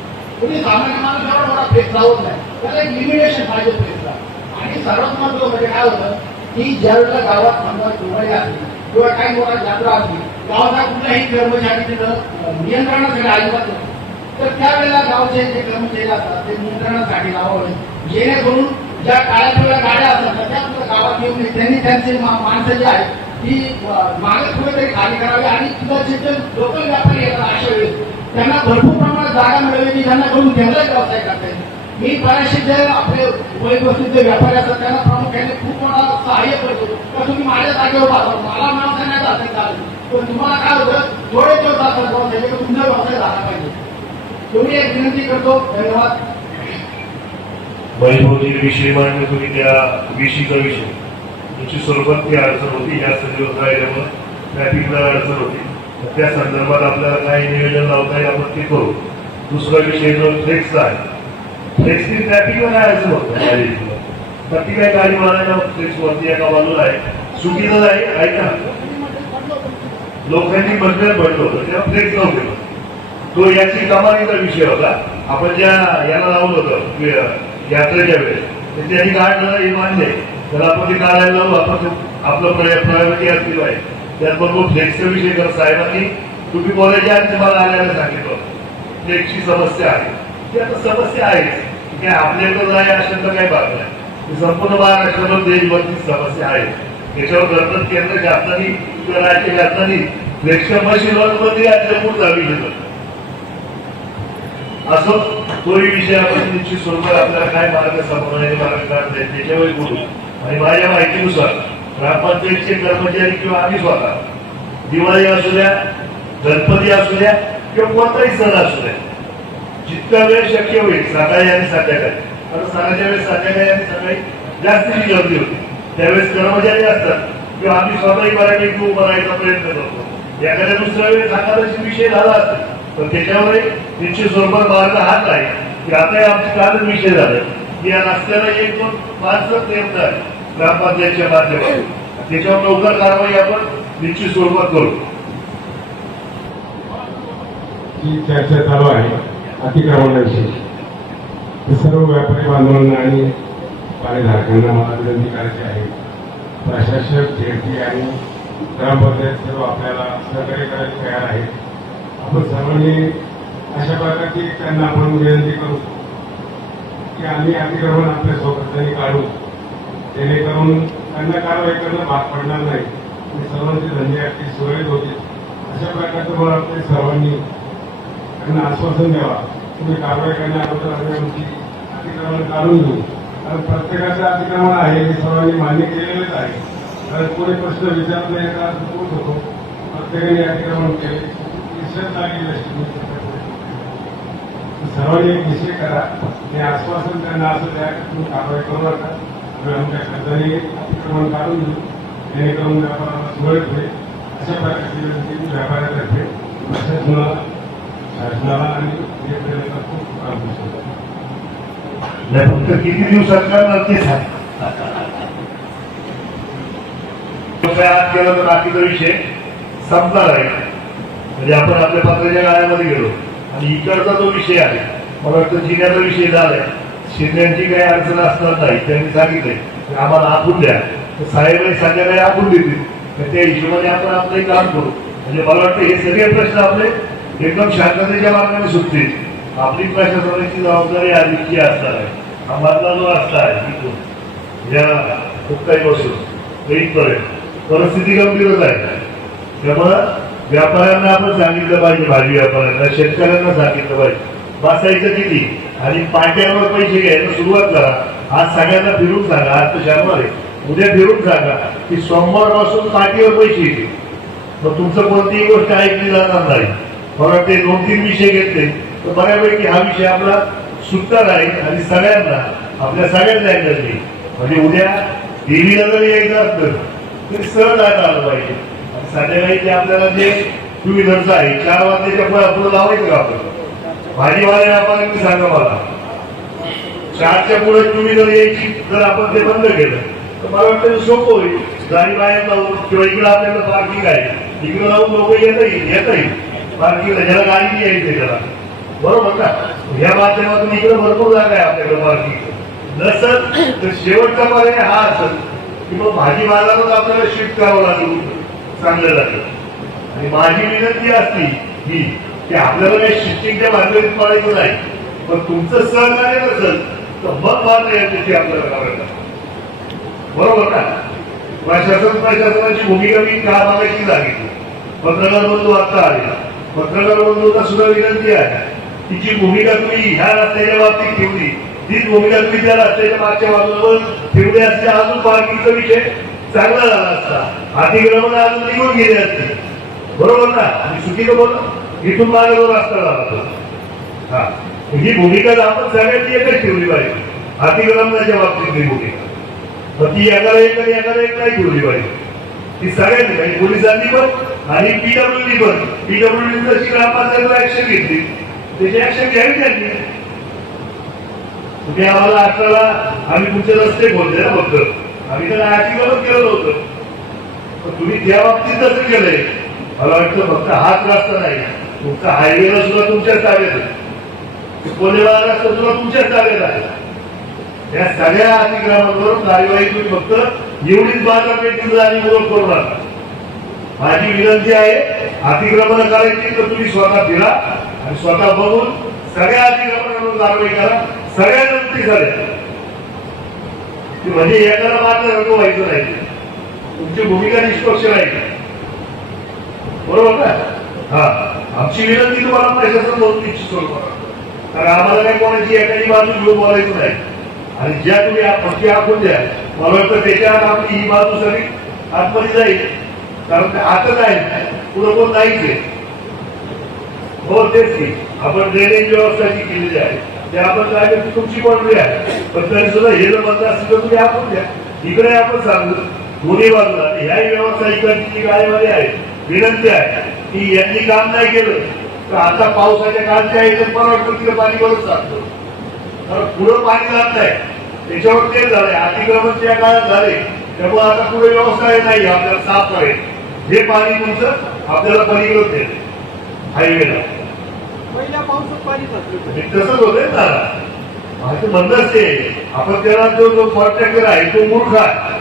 तुम्ही सामान्य माणूस एवढा मोठा फ्लेक्स लावत नाही, त्याला एक लिमिटेशन पाहिजे फ्लेक्सला. आणि सर्वात महत्व म्हणजे काय होतं की ज्या वेळेला गावात समजा दिवाळी असली किंवा काही मोठा यात्रा असली, गावाचा कुठलाही कर्मचारी तिथं नियंत्रणासाठी अजिबात नसतो. तर त्यावेळेला गावचे जे कर्मचारी असतात ते नियंत्रणासाठी लावावे, जेणेकरून ज्या काळ्या गाड्या असतात त्या गावात येऊन त्यांनी त्यांचे माणसं जी आहेत ती मागे कुठेतरी खाली करावी. आणि तुझा जे लोकल व्यापारी येतात अशा वेळेस त्यांना भरपूर प्रमाणात जागा मिळावी की ज्यांना करून त्यांनाच व्यवसाय करता येईल. मी बरेचसे जे आपले उपयोगवस्तीत जे व्यापारी असतात त्यांना प्रामुख्याने खूप मोठा सहाय्य करतो तर तुम्ही माझ्या जागेवर पाहता. मला व्यवसाय नाही जाता चालेल, पण तुम्हाला काय होतं थोडे दिवस जातात व्यवसाय, तुमचा व्यवसाय झाला पाहिजे. तुम्ही एक विनंती करतो. धन्यवाद. वैभवजी विषय मांडले तुम्ही त्या विषयीचा विषय त्याची स्वरूपात ती अडचण होती. जास्त दिवस राहिल्यामुळे ट्रॅफिकला अडचण होती. त्या संदर्भात आपल्याला काही नियोजन लावता येईल आपण ते करू. दुसरा विषय जो फ्लेक्सचा आहे, फ्लेक्सनी ट्रॅफिकला काय अडचण होतं. प्रत्येक काही गाडी मारायला फ्लेक्स वरती एका बाजूला आहे, चुकीचं आहे. ऐका, लोकांनी बंधन पडलं होतं तेव्हा फ्लेक्स नव्हते. तो याची कमालीचा विषय होता. आपण ज्या याला लावलं होतं यात्रेच्या वेळेस तर त्यांनी काढलं हे मान्य आहे, तर आपण ते काढायला लावू. आपण आपलं प्रायोरिटी असली पाहिजे. त्याचबरोबर फ्लेक्सचा विषय कर साहेबांनी तुम्ही बोलायच्या आधी मला आल्याला सांगितलं फ्लेक्सची समस्या आहे. ती आता समस्या आहेच, काय आपल्याकडं आहे अशा तर काही बात नाही. संपूर्ण महाराष्ट्रावर देशभरची समस्या आहे. त्याच्यावर गणपत केंद्र शासनाने किंवा राज्य शासनाने फ्लेक्सच्या मशीनवर बंदी पुढचा विषय असो तोही विषय आपण निश्चित स्वरूपात आपल्याला काय मार्ग समन्वयाने मार्ग काढता येईल त्याच्यावर बोलू. आणि माझ्या माहितीनुसार ग्रामपंचायतचे कर्मचारी किंवा आम्ही स्वतः दिवाळी असू द्या, गणपती असू द्या किंवा कोणताही सण असू द्या, जितका वेळ शक्य होईल सकाळी आणि संध्याकाळी, कारण सणाच्या वेळेस संध्याकाळी आणि सकाळी जास्तीची गर्दी होती, त्यावेळेस कर्मचारी असतात किंवा आम्ही स्वतःही मराठी उभं राहायचा प्रयत्न करतो. एखाद्या दुसऱ्या वेळेस एखादा विषय झाला असेल तर त्याच्यावर निश्चित स्वरूपात मार्ग हाच आहे की आता आमचे कालच विषय झाले की या रस्त्याला 1-2 माणसं नेमतात ग्रामपंचायतच्या माध्यमातून, त्याच्यावर लवकर कारवाई आपण निश्चित स्वरूपात करू. ही चर्चा चालू आहे अतिक्रमणाविषयी. सर्व व्यापारी बांधवांना आणि पाणीधारकांना मला विनंती करायची आहे, प्रशासक, जेटी आणि ग्रामपंचायत सर्व आपल्याला सहकार्य करायला तयार आहे. आपण सर्वांनी अशा प्रकारची त्यांना आपण विनंती करू की आम्ही अतिक्रमण आपल्या स्वतःनी काढू, जेणेकरून त्यांना कारवाई करणं भाग पडणार नाही आणि सर्वांचे धंदे अगदी सुरळीत होतील. अशा प्रकारचं मला वाटतं सर्वांनी त्यांना आश्वासन द्यावा. तुम्ही कारवाई करण्या अगोदर आम्ही आमची अतिक्रमण काढून घेऊ, कारण प्रत्येकाचं अतिक्रमण आहे हे सर्वांनी मान्य केलेलंच आहे. कारण कोणी प्रश्न विचारत नाही याचा अर्थ तोच होतो. प्रत्येकाने अतिक्रमण केले निश्चित लागेल. सर्वांनी एक निश्चय करा आणि आश्वासन त्यांना असं द्या की तुम्ही कारवाई करू नका, आम्ही आमच्या खर्चाने अतिक्रमण काढून घेऊ, जेणेकरून व्यापाराला सुरळीत होईल. अशा प्रकारची विनंती व्यापाऱ्यातर्फे शासनाला आणि खूप काम नाही फक्त किती दिवसात करणार ते सांग. आज केलं तर बाकीचा विषय संपणार आहे. म्हणजे आपण आपल्या पत्राच्या गाळ्यामध्ये गेलो आणि इकडचा जो विषय आहे मला वाटतं जिल्ह्याचा विषय झालाय. शिंद्यांची काही अडचण असणार नाही. त्यांनी सांगितलंय आम्हाला आखून द्या, तर साहेबांनी संध्याकाळी आखून देतील. तर त्या हिशोबाने आपण आपलं काम करू. म्हणजे मला वाटतं हे सगळे प्रश्न आपले एकदम शांततेच्या मार्गाने सुटतील. आपली प्रशासनाची जबाबदारी आधीची असणार आहे. हा मधला जो असला आहे तिथून या मुक्ताईपासून इथपर्यंत परिस्थिती गंभीरच आहे. त्यामुळं व्यापाऱ्यांना आपण सांगितलं पाहिजे, भाजी व्यापाऱ्यांना, शेतकऱ्यांना सांगितलं पाहिजे बसायचं किती आणि पाट्यावर पैसे घ्यायला सुरुवात करा. आज सगळ्यांना फिरून सांगा, आज तर शनिवार आहे, उद्या फिरून सांगा की सोमवारपासून पाठीवर पैसे येतील. मग तुमचं कोणतीही गोष्ट ऐकली जाणार नाही. मला ते 2-3 विषय घेतले तर बऱ्यापैकी हा विषय आपला सुटणार आहे आणि सगळ्यांना आपल्या सगळ्यांना ऐकलं. म्हणजे उद्या देवीला जर यायचं असतं तरी सरळ जायला आलं पाहिजे. संध्याकाळी ते आपल्याला जे 2 व्हीलरचं आहे 4 वाजल्याच्या पुढे लावायचं का आपण? भाजीवाले व्यापाऱ्यांनी सांगा मला 4च्या पुढे 2 व्हीलर यायची जर आपण ते बंद केलं तर मला वाटतं सोपं होईल. गाडी बाहेर लावून किंवा इकडे आपल्याला पार्किंग आहे, इकडे लावून लोक येत पार्किंगला, ज्याला गाडी नाही यायची त्याला, बरोबर का? ह्या माध्यमातून इकडे भरपूर जागा आहे आपल्याकडे पार्किंग. नसत तर शेवटचा पर्याय हा असेल की मग भाजीवाल्यालाच आपल्याला शिफ्ट करावं लागेल, चांगलं लागेल. आणि माझी विनंती असती ही की आपल्याला काही शिफ्टिंगच्या भानगडीत पडायचं नाही, पण तुमचं सहकार्य नसेल तर मग मात्र याची आपल्याला करायला, बरोबर का? प्रशासनाची भूमिका मी का मागायची सांगितली. पत्रकार बंधू आता आले, पत्रकार बंधूंना सुद्धा विनंती आहे तिची भूमिका तुम्ही ह्या रस्त्याच्या बाबतीत ठेवली, तीच भूमिका तुम्ही त्या रस्त्याच्या मागच्या बाजूवर ठेवली असते, अजून पार्किंगचा विषय चांगला झाला असता, अतिक्रमण अजून निघून गेले असते, बरोबर ना? आणि चुकीचं बोल इथून मागे जो रस्ता झाला तो. हा, ही भूमिका आपण सगळ्यांची एकच ठेवली पाहिजे. अतिक्रमणाच्या बाबतीतली भूमिका मग ती एकाला एक आणि एकाला एक नाही ठेवली पाहिजे. ती सगळ्यांनी पाहिजे, पोलिसांनी पण आणि पीडब्ल्यूडी पण. पीडब्ल्यूडी जशी ग्रामपंचायतीला ऍक्शन घेतली त्याची ऍक्शन घ्यावी त्यांनी. तुम्ही आम्हाला 18ला आम्ही तुमचे रस्ते खोलले ना, फक्त आम्ही तर अतिक्रमण केलं नव्हतं, पण तुम्ही त्या बाबतीत तसं केलंय. मला वाटतं फक्त हाच रस्ता नाही, तुमचा हायवेला सुद्धा तुमच्याच ताब्यात आहे, कोलेवाला रस्ता सुद्धा तुमच्याच ताब्यात आहे. या सगळ्या अतिक्रमणावर कार्यवाही तुम्ही फक्त एवढीच बाजारपेठीत आणि विरोध करू नका. माझी विनंती आहे, अतिक्रमण करायची तर तुम्ही स्वतः फिरा आणि स्वतः बघून सगळ्या अतिक्रमणावर कारवाई करा. सगळ्यांना नोटीस झाल्या म्हणजे एकाला मात्र रंग व्हायचं नाही. तुमची भूमिका निष्पक्ष राहील, बरोबर का? हा, आमची विनंती तुम्हाला प्रशासन बोलून इच्छितो, कारण आम्हाला काही कोणाची एखादी बाजू घेऊन बोलायचं नाही. आणि ज्या तुम्ही पक्षी आखून द्या, मला वाटतं त्याच्यात आपली ही बाजू सगळी आतमध्ये जाईल, कारण आतच आहे, पुढं कोण नाहीच आहे. हो तेच की आपण ड्रेनेज व्यवस्था जी केलेली आहे ते आपण काय तुमची बाउंड्री आहे, पण तरी सुद्धा हे जर म्हणत असेल तर तुम्ही आखून द्या. इकडे आपण सांगू दोन्ही बाजूला ह्याही व्यवस्था इकडची गाळीमध्ये आहे. विनंती आहे की यांनी काम नाही केलं तर आता पावसाच्या काळच्या याच्यात पण वाटतं तिला पाणी बरंच लागतं, कारण पुढं पाणी जात नाही. त्याच्यावर ते झालंय, अतिक्रमण त्या काळात झाले, त्यामुळे आता पुढे व्यवस्था नाही आपल्याला साफ करेल. हे पाणी तुमचं आपल्याला पलीकडे देईल हायवेला. पहिल्या पावसात पाणी तसंच होतंय ना, माझं म्हणणंच ते आपण त्याला जो कॉन्ट्रॅक्टर आहे तो मूर्ख आहे.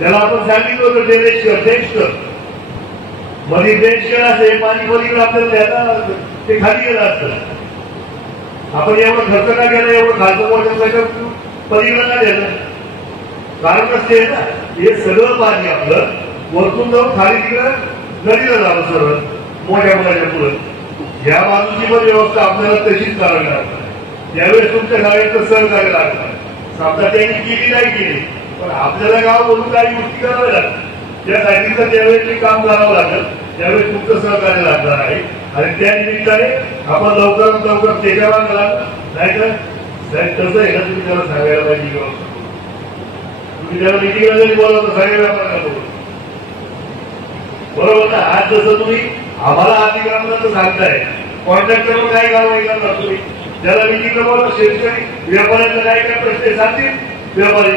त्याला आपण सांगितलं होतं ड्रेनेज कर, ड्रेनेज कर. मध्ये ड्रेनेज केलं असेल, पाणी पलीकडे आपल्याला द्यायला ते खाली गेलं असतं. आपण एवढं खर्च का केला, एवढं खालचं मोठं पलीकडे का द्यायला? कारण नसते ना, हे सगळं पाणी आपलं वरतून जाऊन खाली तिकडं नदीला जावं सरळ मोठ्या मुलाच्या पुढं. या बाजूची पण व्यवस्था आपल्याला तशीच करावी लागणार. त्यावेळेस तुमच्या गाड्याचं सहकार्य लागणार. समजा त्यांनी केली नाही केली, पण आपल्याला गाव म्हणून काही गोष्टी कराव्या लागतात. त्यासाठी तर त्यावेळेस ते काम करावं लागेल, त्यावेळेस तुमचं सहकार्य लागणार आहे. आणि त्या निमित्ताने आपण लवकरात लवकर त्याच्यावर गेला नाही तर साहेब कसं आहे ना, तुम्ही त्याला सांगायला पाहिजे व्यवस्था. तुम्ही त्याला मिटिंगला जरी बोलावं सगळ्या व्यापाऱ्यांना बरोबर ना. आज जसं तुम्ही आम्हाला अतिक्रमणाचं सांगताय, कॉन्ट्रॅक्टरवर काय कारवाई करणार तुम्ही? त्याला मिटिंगला बोला, शेतकरी व्यापाऱ्यांचा काय काय प्रश्न सांगतील व्यापारी.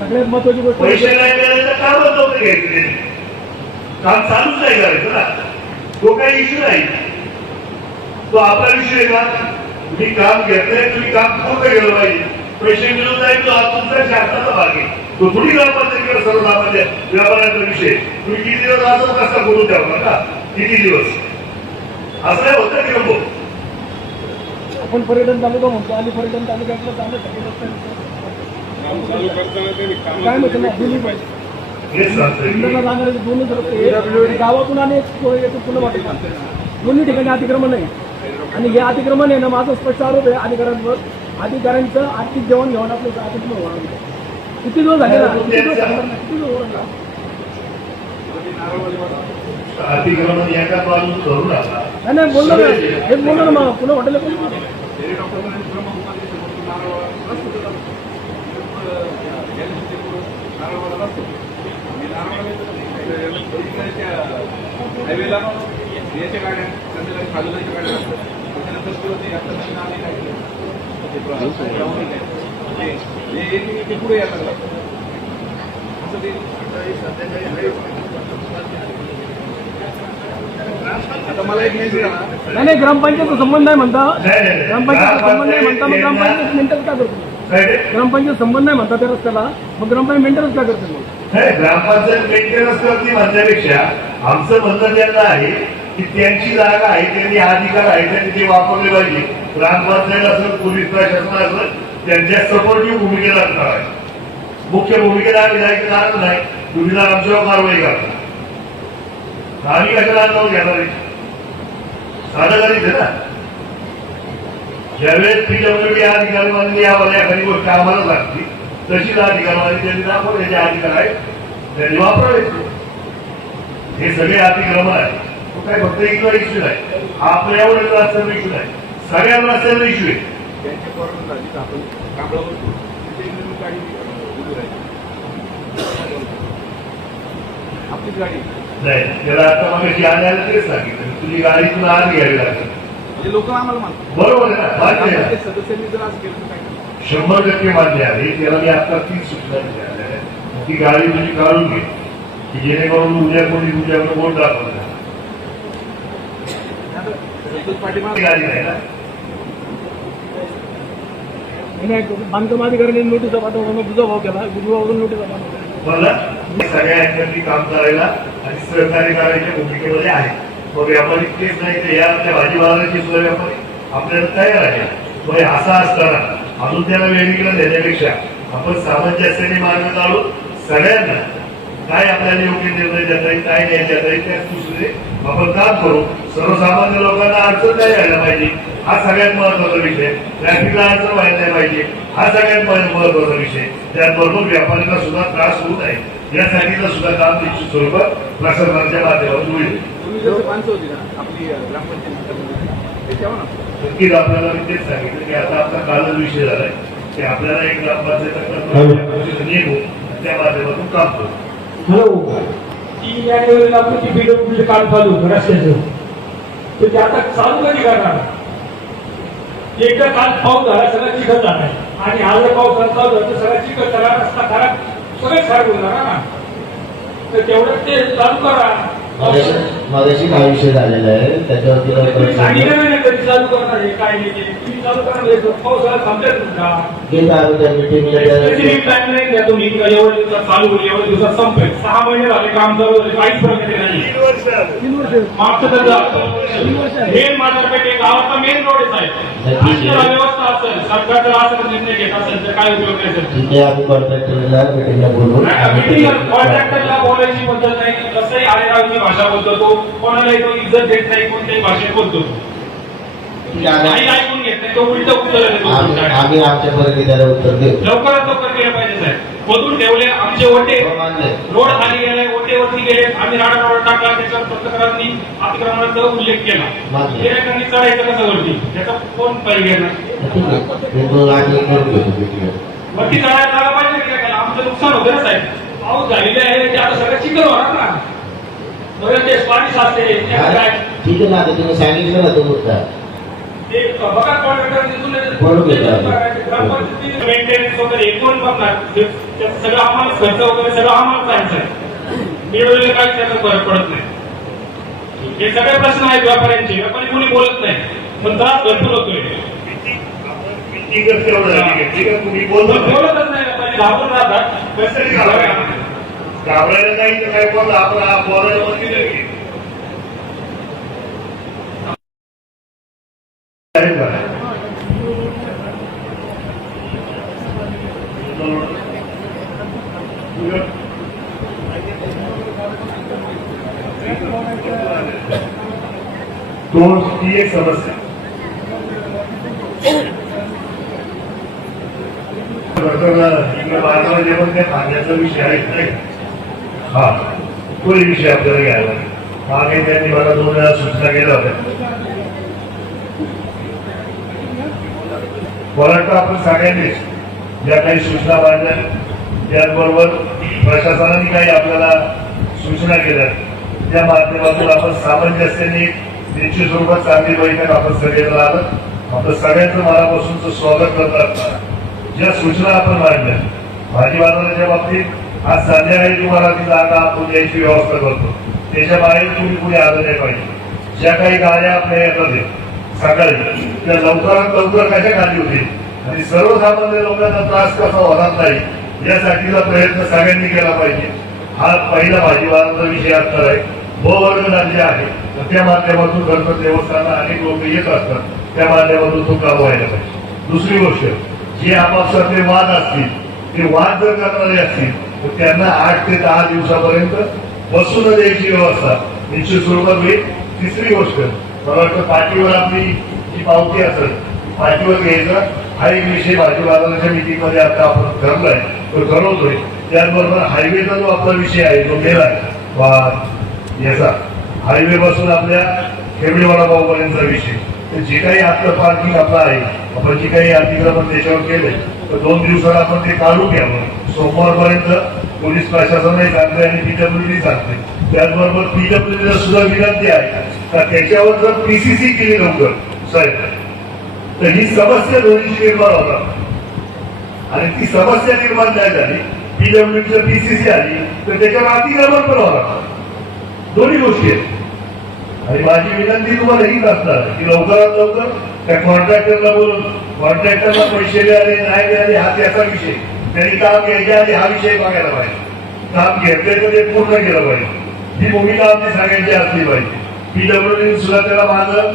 सगळ्यात महत्वाची गोष्ट पैसे नाही मिळाले तर काम नव्हतं घ्यायचं त्यांनी. काम चालूच नाही करायचं ना, तो काही इश्यू नाही. तो आपला विषय आहे का? तुम्ही काम घेतलंय, तुम्ही काम पूर्ण केलं पाहिजे. पैसे मिळून जाईल तो तुमचा शासनाचा भाग आहे. तो थोडी ग्रामपंचायतीकडे सर्वसामान्य व्यापाऱ्यांचा विषय. तुम्ही किती दिवस असं कसा करून द्यावा का? किती दिवस असं नाही होतं की नको? आपण पर्यटन तालुका म्हणतो आणि पर्यटन तालुक्यातलं काय म्हणतो ना, दिली पाहिजे. हेच सांगतोय की जाणारे दोनच रस्ते गावातून आणि पुन्हा वाटत दोन्ही ठिकाणी अतिक्रमण आहे. आणि हे अतिक्रमण आहे ना, माझा स्पष्ट आरोप आहे अधिकाऱ्यांवर. अधिकाऱ्यांचं आर्थिक जेवण आपलं अतिक्रमण होणार नाही. किती दिवस झाले ना, किती दिवस ओरडला. अतिक्रमण एका बाजून करू नका. नाही बोललो ना, हेच बोललो ना. मग पुन्हा हॉटेल हायवेला याच्या गाड्या संध्याकाळी खाजूलाच्या गाड्या असतात. त्याच्यानंतर ते पुढे यायला लागलं असं ते आता मला एक मेसेज आला. नाही ग्रामपंचायतचा संबंध नाही म्हणता. नाही. ग्रामपंचायतचा संबंध नाही म्हणता, मग ग्रामपंचायत मेंटेनन्स का करतो? ग्रामपंचायत संबंध नाही म्हणता त्या रस्त्याला, मग ग्रामपंचायत मेंटेनन्स का करते? मग नाही, ग्रामपंचायत मेंटेनन्स करते म्हणण्यापेक्षा आमचं म्हणणं त्यांना आहे की त्यांची जागा आहे, त्यांनी अधिकार आहे, त्यांनी ते वापरले पाहिजे. ग्रामपंचायत असेल, पोलीस प्रशासन असेल, त्यांच्या सपोर्टिव्ह भूमिकेला असणार आहे. मुख्य भूमिकेला आम्ही जायचं कारण नाही. तुम्ही आमच्यावर कारवाई करता, आम्ही कशाला अंदाज घेणार आहे? साधं करायचं ना. ज्यावेळेस पीडब्ल्यूडी अधिकाऱ्यांनी यावर एखादी गोष्ट आम्हाला लागते, तशीच अधिकाऱ्यांनी त्यांनी दाखवले जे अधिकार आहेत त्यांनी वापरायचे. हे सगळे अतिक्रमण आहे. तो काय फक्त इथला इश्यू नाही, आपल्या एवढ्याच रस्त्याचा इश्यू नाही, सगळ्या रस्त्याचा इश्यू आहे. त्यांच्या कॉर्नर झाली आपण कांबळावर गाडी आपलीच गाडी नाही, त्याला आता मग कशी आणायला तेच सांगितलं, तुझी गाडीतून आत घ्यावी लागेल. म्हणजे लोक आम्हाला मानतात. बरोबर आहे ना, मान्य आहे ना. सदस्यांनी जर असं केलं तर काय? 100% मान्य आहे. त्याला मी आता 3 सूचना दिल्या आहेत. ती गाडी तुझी काढून घे की जेणेकरून उद्या कोणी तुझ्याकडे वोट दाखवला गाडी नाही ना. बांधकाम अधिकाऱ्यांनी नोटीसा पाठवून तुझा भाव केला, गुजरावरून नोटीसा पाठवला. मला सगळ्या यांच्यानी काम करायला आणि सहकार्य करायच्या भूमिकेमध्ये आहे. मग व्यापारी तेच नाही तर या आपल्या भाजीपाल्याची सुद्धा व्यापारी आपल्याला तयार आहे. मग असा असताना अजून त्याला वेगळीकडे देण्यापेक्षा आपण सामंजस्याने मार्ग काढून सगळ्यांना काय आपल्याला योग्य निर्णय देता येईल, काय नाही देता येईल त्या दृष्टीने आपण काम करू. सर्वसामान्य लोकांना अडचण नाही व्हायला पाहिजे, हा सगळ्यात महत्वाचा विषय. ट्रॅफिकला अडचण व्हायला नाही पाहिजे, हा सगळ्यात महत्वाचा विषय. त्याचबरोबर व्यापाऱ्यांना सुद्धा त्रास होऊ नये यासाठीचं सुद्धा काम निश्चित स्वरूपात प्रशासनाच्या माध्यमातून होईल. तुम्ही जसं माणसं होती ना आपली ग्रामपंचायत, ते तेव्हा ना नक्कीच आपल्याला मी तेच सांगितलं की आता आपला कालच विषय झालाय की आपल्याला एक ग्रामपंचायत नेमू, त्या माध्यमातून काम करू. हॅलो, 3 जानेवारीला आपलं ते पीडब्ल्यूडी काम चालू होतं रस्त्याचं, तर ते आता चालू कधी करणार? एकदा काल पाऊस झाला, सगळा चिखल झालाय, आणि हा जर पाऊस चालू झाला तर सगळा चिखल सगळा रस्ता खराब, सगळं खराब होणार ना. तर तेवढं ते चालू करा. मगाशी हा विषय झालेला आहे त्याच्यावरती तुम्ही प्रश्न सांगितलं नाही कधी चालू करणार आहे काय नाही ते. तुम्ही चालू करणार पावसाळा थांबतात तुमचा घेत आहोत त्या मीटिंगला स्पेसिफिक टाइम नाही द्या तुम्ही एवढ्या दिवसात चालू होईल एवढ्या दिवसात संपेल 6 महिने झाले काम चालू झाले काहीच प्रगती नाही 3 वर्ष मागचं तर मेन बाजारपेठ आहे गावाचा मेन रोड आहे साहेब अशी व्यवस्था असेल सरकार जर असं निर्णय घेत असेल तर काय उपयोग नाही सर ठीक आहे आम्ही कॉन्ट्रॅक्टरला मीटिंगला बोलवून कॉन्ट्रॅक्टरला बोलायची पद्धत नाही कसंही आरेरावची भाषा बोलतो तो कोणालाही तो इज्जत देत नाही कोणत्याही भाषेत बोलतो काही ऐकून घेत नाही तो उलट उत्तर देतो आम्ही आमच्यापर्यंत त्याला उत्तर देऊ लवकरात लवकर केलं पाहिजे साहेब मधून ठेवले आमचे ओटे रोड खाली गेले ओटेवरती गेले आम्ही राडा टाकला त्याच्यावर पत्रकारांनी अतिक्रमणाचा उल्लेख केला गिऱ्हाईकांनी चढायचं कसं वरती त्याचा कोण पाहिजे वरती चढायला जागा पाहिजे गिऱ्हाईकाला आमचं नुकसान होतं ना साहेब पाऊस झालेले आहे ते आता सगळं चिखल होणार ना सगळं ते पाणी साचते काय ठीक आहे ना आता तुम्ही सांगितलं ना तो मुद्दा ते बघा कॉन्ट्रॅक्टर मेंटेनन्स वगैरे एकूण बघणार त्याचं सगळं आम्हाला खर्च वगैरे सगळं आम्हाला जायचं मिळवलेलं काही त्याचा फरक पडत नाही हे सगळे प्रश्न आहेत व्यापाऱ्यांचे व्यापारी कोणी बोलत नाही पण त्रास भरपूर होतोय मीटिंगच तेवढं झाली आहे. ठीक आहे तुम्ही बोलत बोलतच नाही व्यापारी घाबरून राहतात कसं घाबरायला नाही तर काय बोलला आपण बोलायला मध्ये नाही ती एक समस्या इकडे बाजारामध्ये पण त्या खाण्याचा विषय आहे नाही हा तोही विषय आपल्याला घ्यायला मागे त्यांनी मला 2 वेळा सूचना केल्या होत्या मला वाटतं आपण सगळ्यांनीच ज्या काही सूचना मांडल्या त्याचबरोबर प्रशासनाने काही आपल्याला सूचना केल्या त्या माध्यमातून आपण सामंजस्याने निश्चित स्वरूपात चांगली बैठक आपण सगळ्यांना आलं आपलं सगळ्यांचं मनापासूनचं स्वागत करतात ज्या सूचना आपण मांडल्या भाजी बाजाराच्या बाबतीत आज संध्याकाळी तुम्हाला ती जागा आपण द्यायची व्यवस्था करतो त्याच्या बाहेर तुम्ही कुठे आलं नाही पाहिजे ज्या काही गाड्या आपल्या येतात सकाळी त्या लवकरात लवकर कशा खाली होतील आणि सर्वसामान्य लोकांना त्रास कसा होणार नाही यासाठीचा प्रयत्न सगळ्यांनी केला पाहिजे हा पहिला भाजी बाजाराचा विषय असणार आहे ब वर्ग जे आहे त्या माध्यमातून गणपती देवस्थानाला अनेक लोक येत असतात त्या माध्यमातून तो काम व्हायला पाहिजे दुसरी गोष्ट जे आपापसातले वाद असतील ते वाद जर करणारे असतील तर त्यांना 8 ते 10 दिवसापर्यंत बसून द्यायची व्यवस्था निश्चित स्वरूपात होईल तिसरी गोष्ट मला वाटतं पाठीवर आपली जी पावती असेल पाठीवर घ्यायचा हा एक विषय भाजी बाजाराच्या मीटिंग मध्ये आता आपण ठरलाय तो ठरवतोय त्याचबरोबर हायवेचा जो आपला विषय आहे तो मेला आहे याचा हायवे पासून आपल्या खेबडीवाडा भाऊपर्यंतचा विषय तर जे काही आपलं पार्किंग आपलं आहे आपण जे काही अतिक्रमण त्याच्यावर केलंय तर 2 दिवसात आपण ते काढून घ्यावं सोमवारपर्यंत पोलीस प्रशासनही सांगते आणि पीडब्ल्यूडी सांगते त्याचबरोबर पीडब्ल्यूडीला सुद्धा विनंती आहे का त्याच्यावर जर पीसीसी केली लवकर साहेब तर ही समस्या दोन्हीची निर्माण होणार आणि ती समस्या निर्माण नाही झाली पीडब्ल्यूडीची पीसीसी आली तर त्याच्यावर अतिक्रमण पण होणार दोन्ही गोष्टी आहेत आणि माझी विनंती तुम्हाला हीच असणार की लवकरात लवकर त्या कॉन्ट्रॅक्टरला बोलून कॉन्ट्रॅक्टरला पैसे मिळाले नाही मिळाले हा त्याचा विषय त्यांनी काम घ्यायच्या आधी हा विषय बघायला पाहिजे काम घेतले तर ते पूर्ण केलं पाहिजे ही भूमिका आमची सगळ्यांची असली पाहिजे पीडब्ल्यूडी सुद्धा त्याला मागं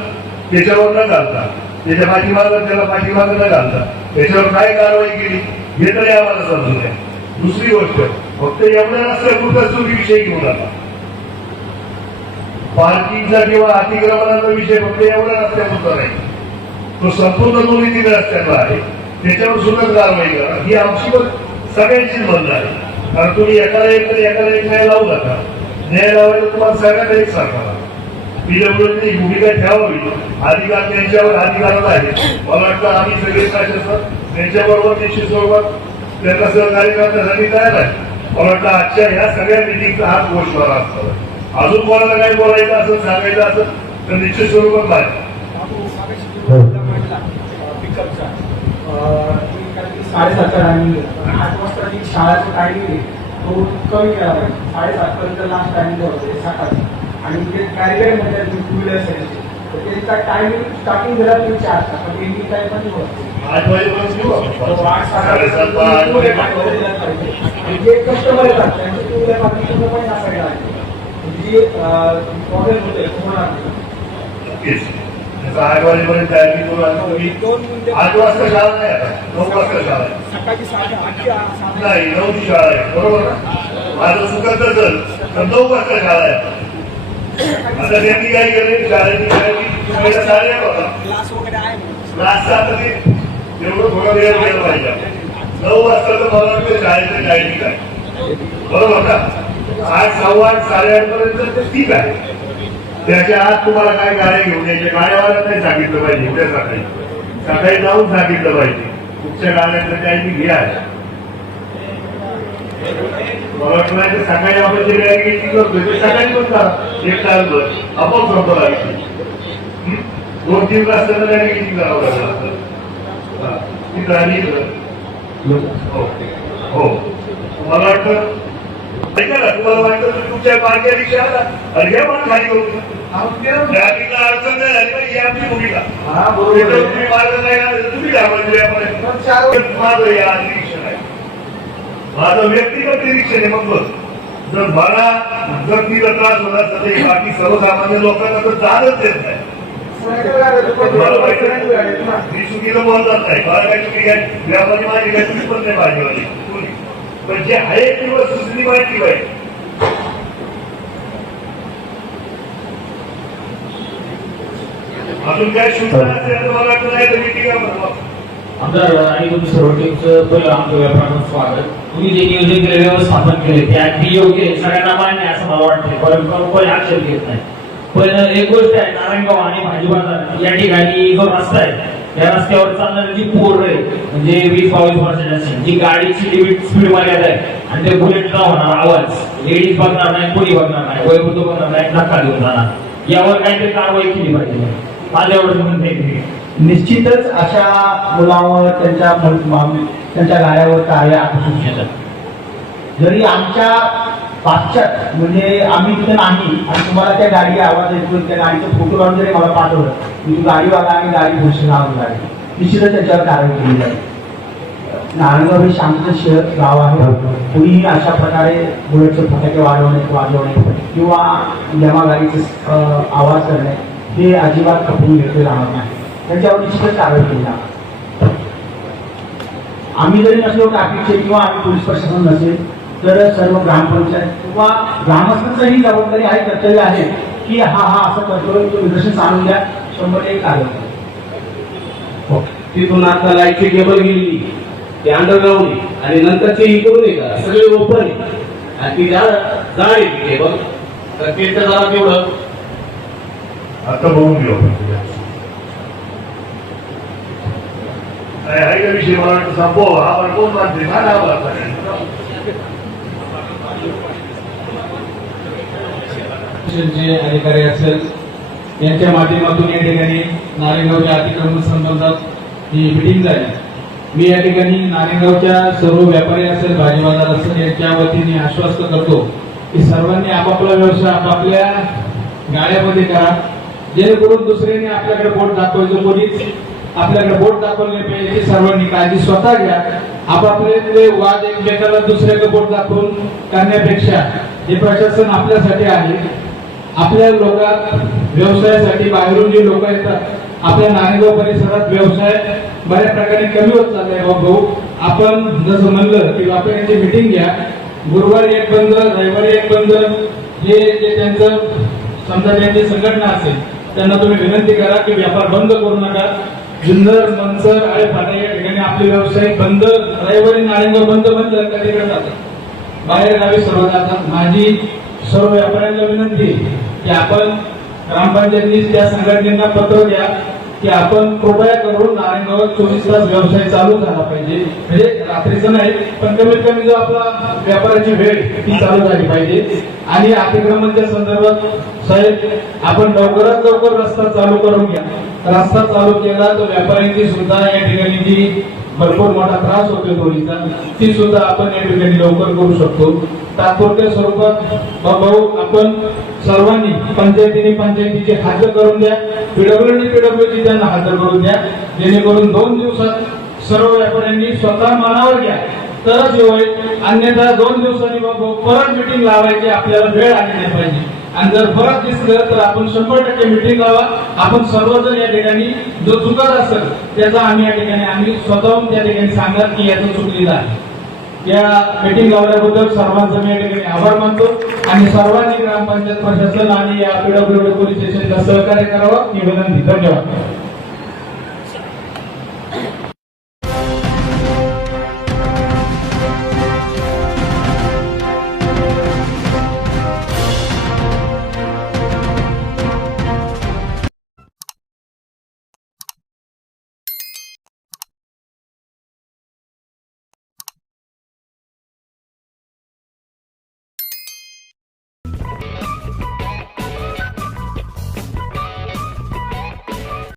त्याच्यावर न घालता त्याच्या पाठीमागं त्याला पाठीमागं न घालता त्याच्यावर काय कारवाई केली हे तरी आम्हाला समजू नये दुसरी गोष्ट फक्त एवढ्या रस्त्या कुठं चुकी विषय घेऊन आला पार्किंगचा किंवा अतिक्रमणाचा विषय फक्त एवढ्या रस्त्यापुरता नाही तो संपूर्ण 2-3 रस्त्याचा आहे त्याच्यावर सुद्धा कारवाई करा ही आमची पण सगळ्यांचीच म्हणणं आहे कारण तुम्ही एकाला एक न्याय लावू नका न्याय लावायला तुम्हाला सगळ्यांना एक सारखा पीडब्ल्यूडीने भूमिका ठेवावी अधिकार त्यांच्यावर अधिकारात आहे मला वाटतं आम्ही सगळे शासन त्यांच्याबरोबर निश्चित स्वरूपात त्यांना सहकार्य करण्यासाठी तयार आहे मला वाटतं आजच्या ह्या सगळ्या मिटिंगचा हाच गोष्टीवर असतो अजून कोणाला काही बोलायचं असं सांगायचं असं तर निश्चित स्वरूपात नाही 7:30चा टायमिंग 8 वाजता शाळाचा टायमिंग आहे तो कमी केला पाहिजे 7:30 पर्यंत लास्ट टायमिंग होते 7 आणि जे कारीगर म्हणतात टू व्हीलर सर्व्हिस तर त्यांचा टायमिंग स्टार्टिंग झाला तुम्ही 4 तास पण एंडिंग टाइम पण नाही होत 8 वाजेपर्यंत घेऊ आपण. तो 8 साडेसात बा 8 वाजेपर्यंत. आणि जे कस्टमर येतात त्यांचे टू व्हीलर पार्किंग पूर्णपणे नसायला जी प्रॉब्लेम होते होणार नाही. नक्कीच. त्याचा 8 वाजेपर्यंत तयारी करू आणि तुम्ही 8 वाजता शाळा नाही आता 9 वाजता शाळा आहे. सकाळची 8 नाही 9 ची शाळा आहे बरोबर ना. माझं चुकत असेल तर 9 वाजता शाळा आहे. आता त्यांनी काय केलं शाळेची पहिला शाळा होता क्लास वगैरे आहे क्लासचा आता ते तेवढं थोडा वेळ गेला पाहिजे. 9 वाजता तर मला वाटतं शाळेचं टायमिंग आहे बरोबर ना. 8, 8:15, 8:30 पर्यंत ते ठीक आहे. त्याच्या आत तुम्हाला काय गाड्या घेऊन यायचे गाड्यावाला नाही सांगितलं पाहिजे. उद्या सकाळी जाऊन सांगितलं पाहिजे तुमच्या गाड्यांचं टायमिंग हे आहे. मला वाटतं नाही तर सकाळी आपण जे गाडी घेतली करतो ते सकाळी पण करा 1 तासभर आपण संपत लागली 2-3 तास त्यांना गाडी किती करावं लागलं ती गाडी हो हो मला वाटतं ऐका ना तुम्हाला वाटतं तर तुमच्या मार्गे रिक्षा आला आणि हे पण खाली करू ट्रॅफिकला अडचण नाही झाली पाहिजे ही आमची भूमिका. तुम्ही मार्ग नाही आला तर तुम्ही घाबरले माझं या निरीक्षण आहे. माझं व्यक्तिगत निरीक्षण आहे. मग जर मला जर तिला त्रास होणार तर बाकी सर्वसामान्य लोकांना तर जाणच देत नाही. मी चुकीचं बोलतात नाही मला काही चुकी काय व्यापारी माझी काही चुकी पण नाही भाजीवाली पण जे आहे ती वस्तू सुचली माहिती पाहिजे. अजून काय सूचना असेल तर मला वाटतं नाही तर मीटिंग आमदार आणि तुमचं सर्व टीमचं पहिलं आमचं व्यापाराचं स्वागत. तुम्ही जे नियोजन केले व्यवस्थापन केले ते अगदी योग्य आहे सगळ्यांना मान्य असं मला वाटतं परंतु कोणी आक्षेप घेत नाही. पण एक गोष्ट आहे नारायणगाव आणि भाजी बाजार या ठिकाणी जो रस्ता आहे या रस्त्यावर चालणारी जी पोर आहे म्हणजे 20-22 वर्षाची असेल जी गाडीची लिमिट स्पीड मर्यादा आहे आणि ते बुलेटचा होणार आवाज लेडीज बघणार नाही कोणी बघणार नाही वयोवृद्ध बघणार नाही धक्का देऊन जाणार यावर काहीतरी कारवाई केली पाहिजे. माझ्या एवढं म्हणणं आहे. निश्चितच अशा मुलांवर त्यांच्या गाड्यावर कार्य आकर्षून येतात. जरी आमच्या पाश्चात म्हणजे आम्ही तिथे नाही आणि तुम्हाला त्या गाडी आवाज येतो त्या गाडीचं फोटो काढून जरी मला पाठवलं मी तू गाडीवाला आणि गाडी घोषणा लावून गाडी निश्चितच त्याच्यावर कारवाई केली जाईल. नारायणगाव हे शांत शहर गाव आहे. कुणीही अशा प्रकारे बुलेटचे फटाके वाजवणे किंवा यमा गाडीचे आवाज करणे हे अजिबात खपवून घेतले जाणार नाही. त्याच्यावर निश्चितच कारवाई केली जाणार. आम्ही जरी नसलो ट्रॅफिकचे किंवा आम्ही पोलीस प्रशासन नसेल तर सर्व ग्रामपंचायत किंवा ग्रामस्थांचंही जबाबदारी आहे कर्तव्य आहे की हा असं करतोय तो निदर्शन आणून द्या 100% कारवाई. तिथून आता लाईटची केबल गेली ते अंडरग्राऊंड आणि नंतरचे ही करून का सगळे ओपन आणि ती जाड आहे ती केबल तर ते तर जरा तेवढं आता बघून घेऊ आहे का विषय मला वाटतं संपव आपण कोण मानते जे अधिकारी असेल यांच्या माध्यमातून या ठिकाणी नारायणगावच्या अतिक्रमण संदर्भात ही मिटिंग झाली. मी या ठिकाणी नारायणगावच्या सर्व व्यापारी असेल भाजी बाजार असेल यांच्या वतीने आश्वस्त करतो की सर्वांनी आपापला व्यवसाय आपापल्या गाड्यामध्ये करा जेणेकरून दुसऱ्याने आपल्याकडे बोट दाखवायचं कोणीच आपल्याकडे बोट दाखवले पाहिजे. सर्वांनी काळजी स्वतः घ्या. आपापले वाद एकमेकाला दुसऱ्याकडे बोट दाखवून करण्यापेक्षा हे प्रशासन आपल्यासाठी आहे. आपल्या लोकात व्यवसायासाठी बाहेरून जे लोक येतात आपल्या नारायणगाव परिसरात व्यवसाय बऱ्याच प्रकारे कमी होत चाललाय. भाऊ आपण जसं म्हणलं की व्यापाऱ्यांची मिटिंग घ्या. गुरुवारी एक बंद रविवारी एक बंद हे जे त्यांचं समजा त्यांची संघटना असेल त्यांना तुम्ही विनंती करा की व्यापार बंद करू नका. जुन्नर मनसर आणि फाटा या ठिकाणी आपले व्यवसाय बंद रविवारी नारायणगाव बंद कधी जातात बाहेर गावी सर्व जातात. माझी सर्व व्यापाऱ्यांना विनंती की आपण ग्रामपंचायतीने त्या संघटनेला पत्र द्या की आपण कृपया करून नारायणगावात 24 तास व्यवसाय चालू झाला पाहिजे. म्हणजे रात्रीचं नाही पण कमीत कमी जो आपला व्यापाराची वेळ ती चालू झाली पाहिजे. आणि अतिक्रमणच्या संदर्भात साहेब आपण लवकरात लवकर रस्ता चालू करून घ्या. रस्ता चालू केला तर व्यापाऱ्यांची सुद्धा या ठिकाणी जी भरपूर मोठा त्रास होतो होळीचा, ती सुद्धा आपण या ठिकाणी लवकर करू शकतो. तात्पुरत्या स्वरूपात भाऊ आपण सर्वांनी पंचायतीची हद्द करून द्या, पीडब्ल्यूडी त्यांना हद्द करून द्या, जेणेकरून 2 दिवसात सर्व व्यापाऱ्यांनी स्वतः मनावर घ्या तरच हे होईल. अन्यथा 2 दिवसांनी परत मिटिंग लावायची आपल्याला वेळ आली नाही पाहिजे. आणि जर फरक दिसलं तर आपण 100% मिटिंग लावा. आपण सर्वजण या ठिकाणी जो चुकत असेल त्याचा आम्ही स्वतःहून त्या ठिकाणी सांगणार की याचं चुकलेलं आहे. या मीटिंग लावल्याबद्दल सर्वांचा मी या ठिकाणी आभार मानतो आणि सर्वांनी ग्रामपंचायत प्रशासन आणि या पीडब्ल्यूडी पोलीस स्टेशनला सहकार्य करावं ही विनंती. धन्यवाद.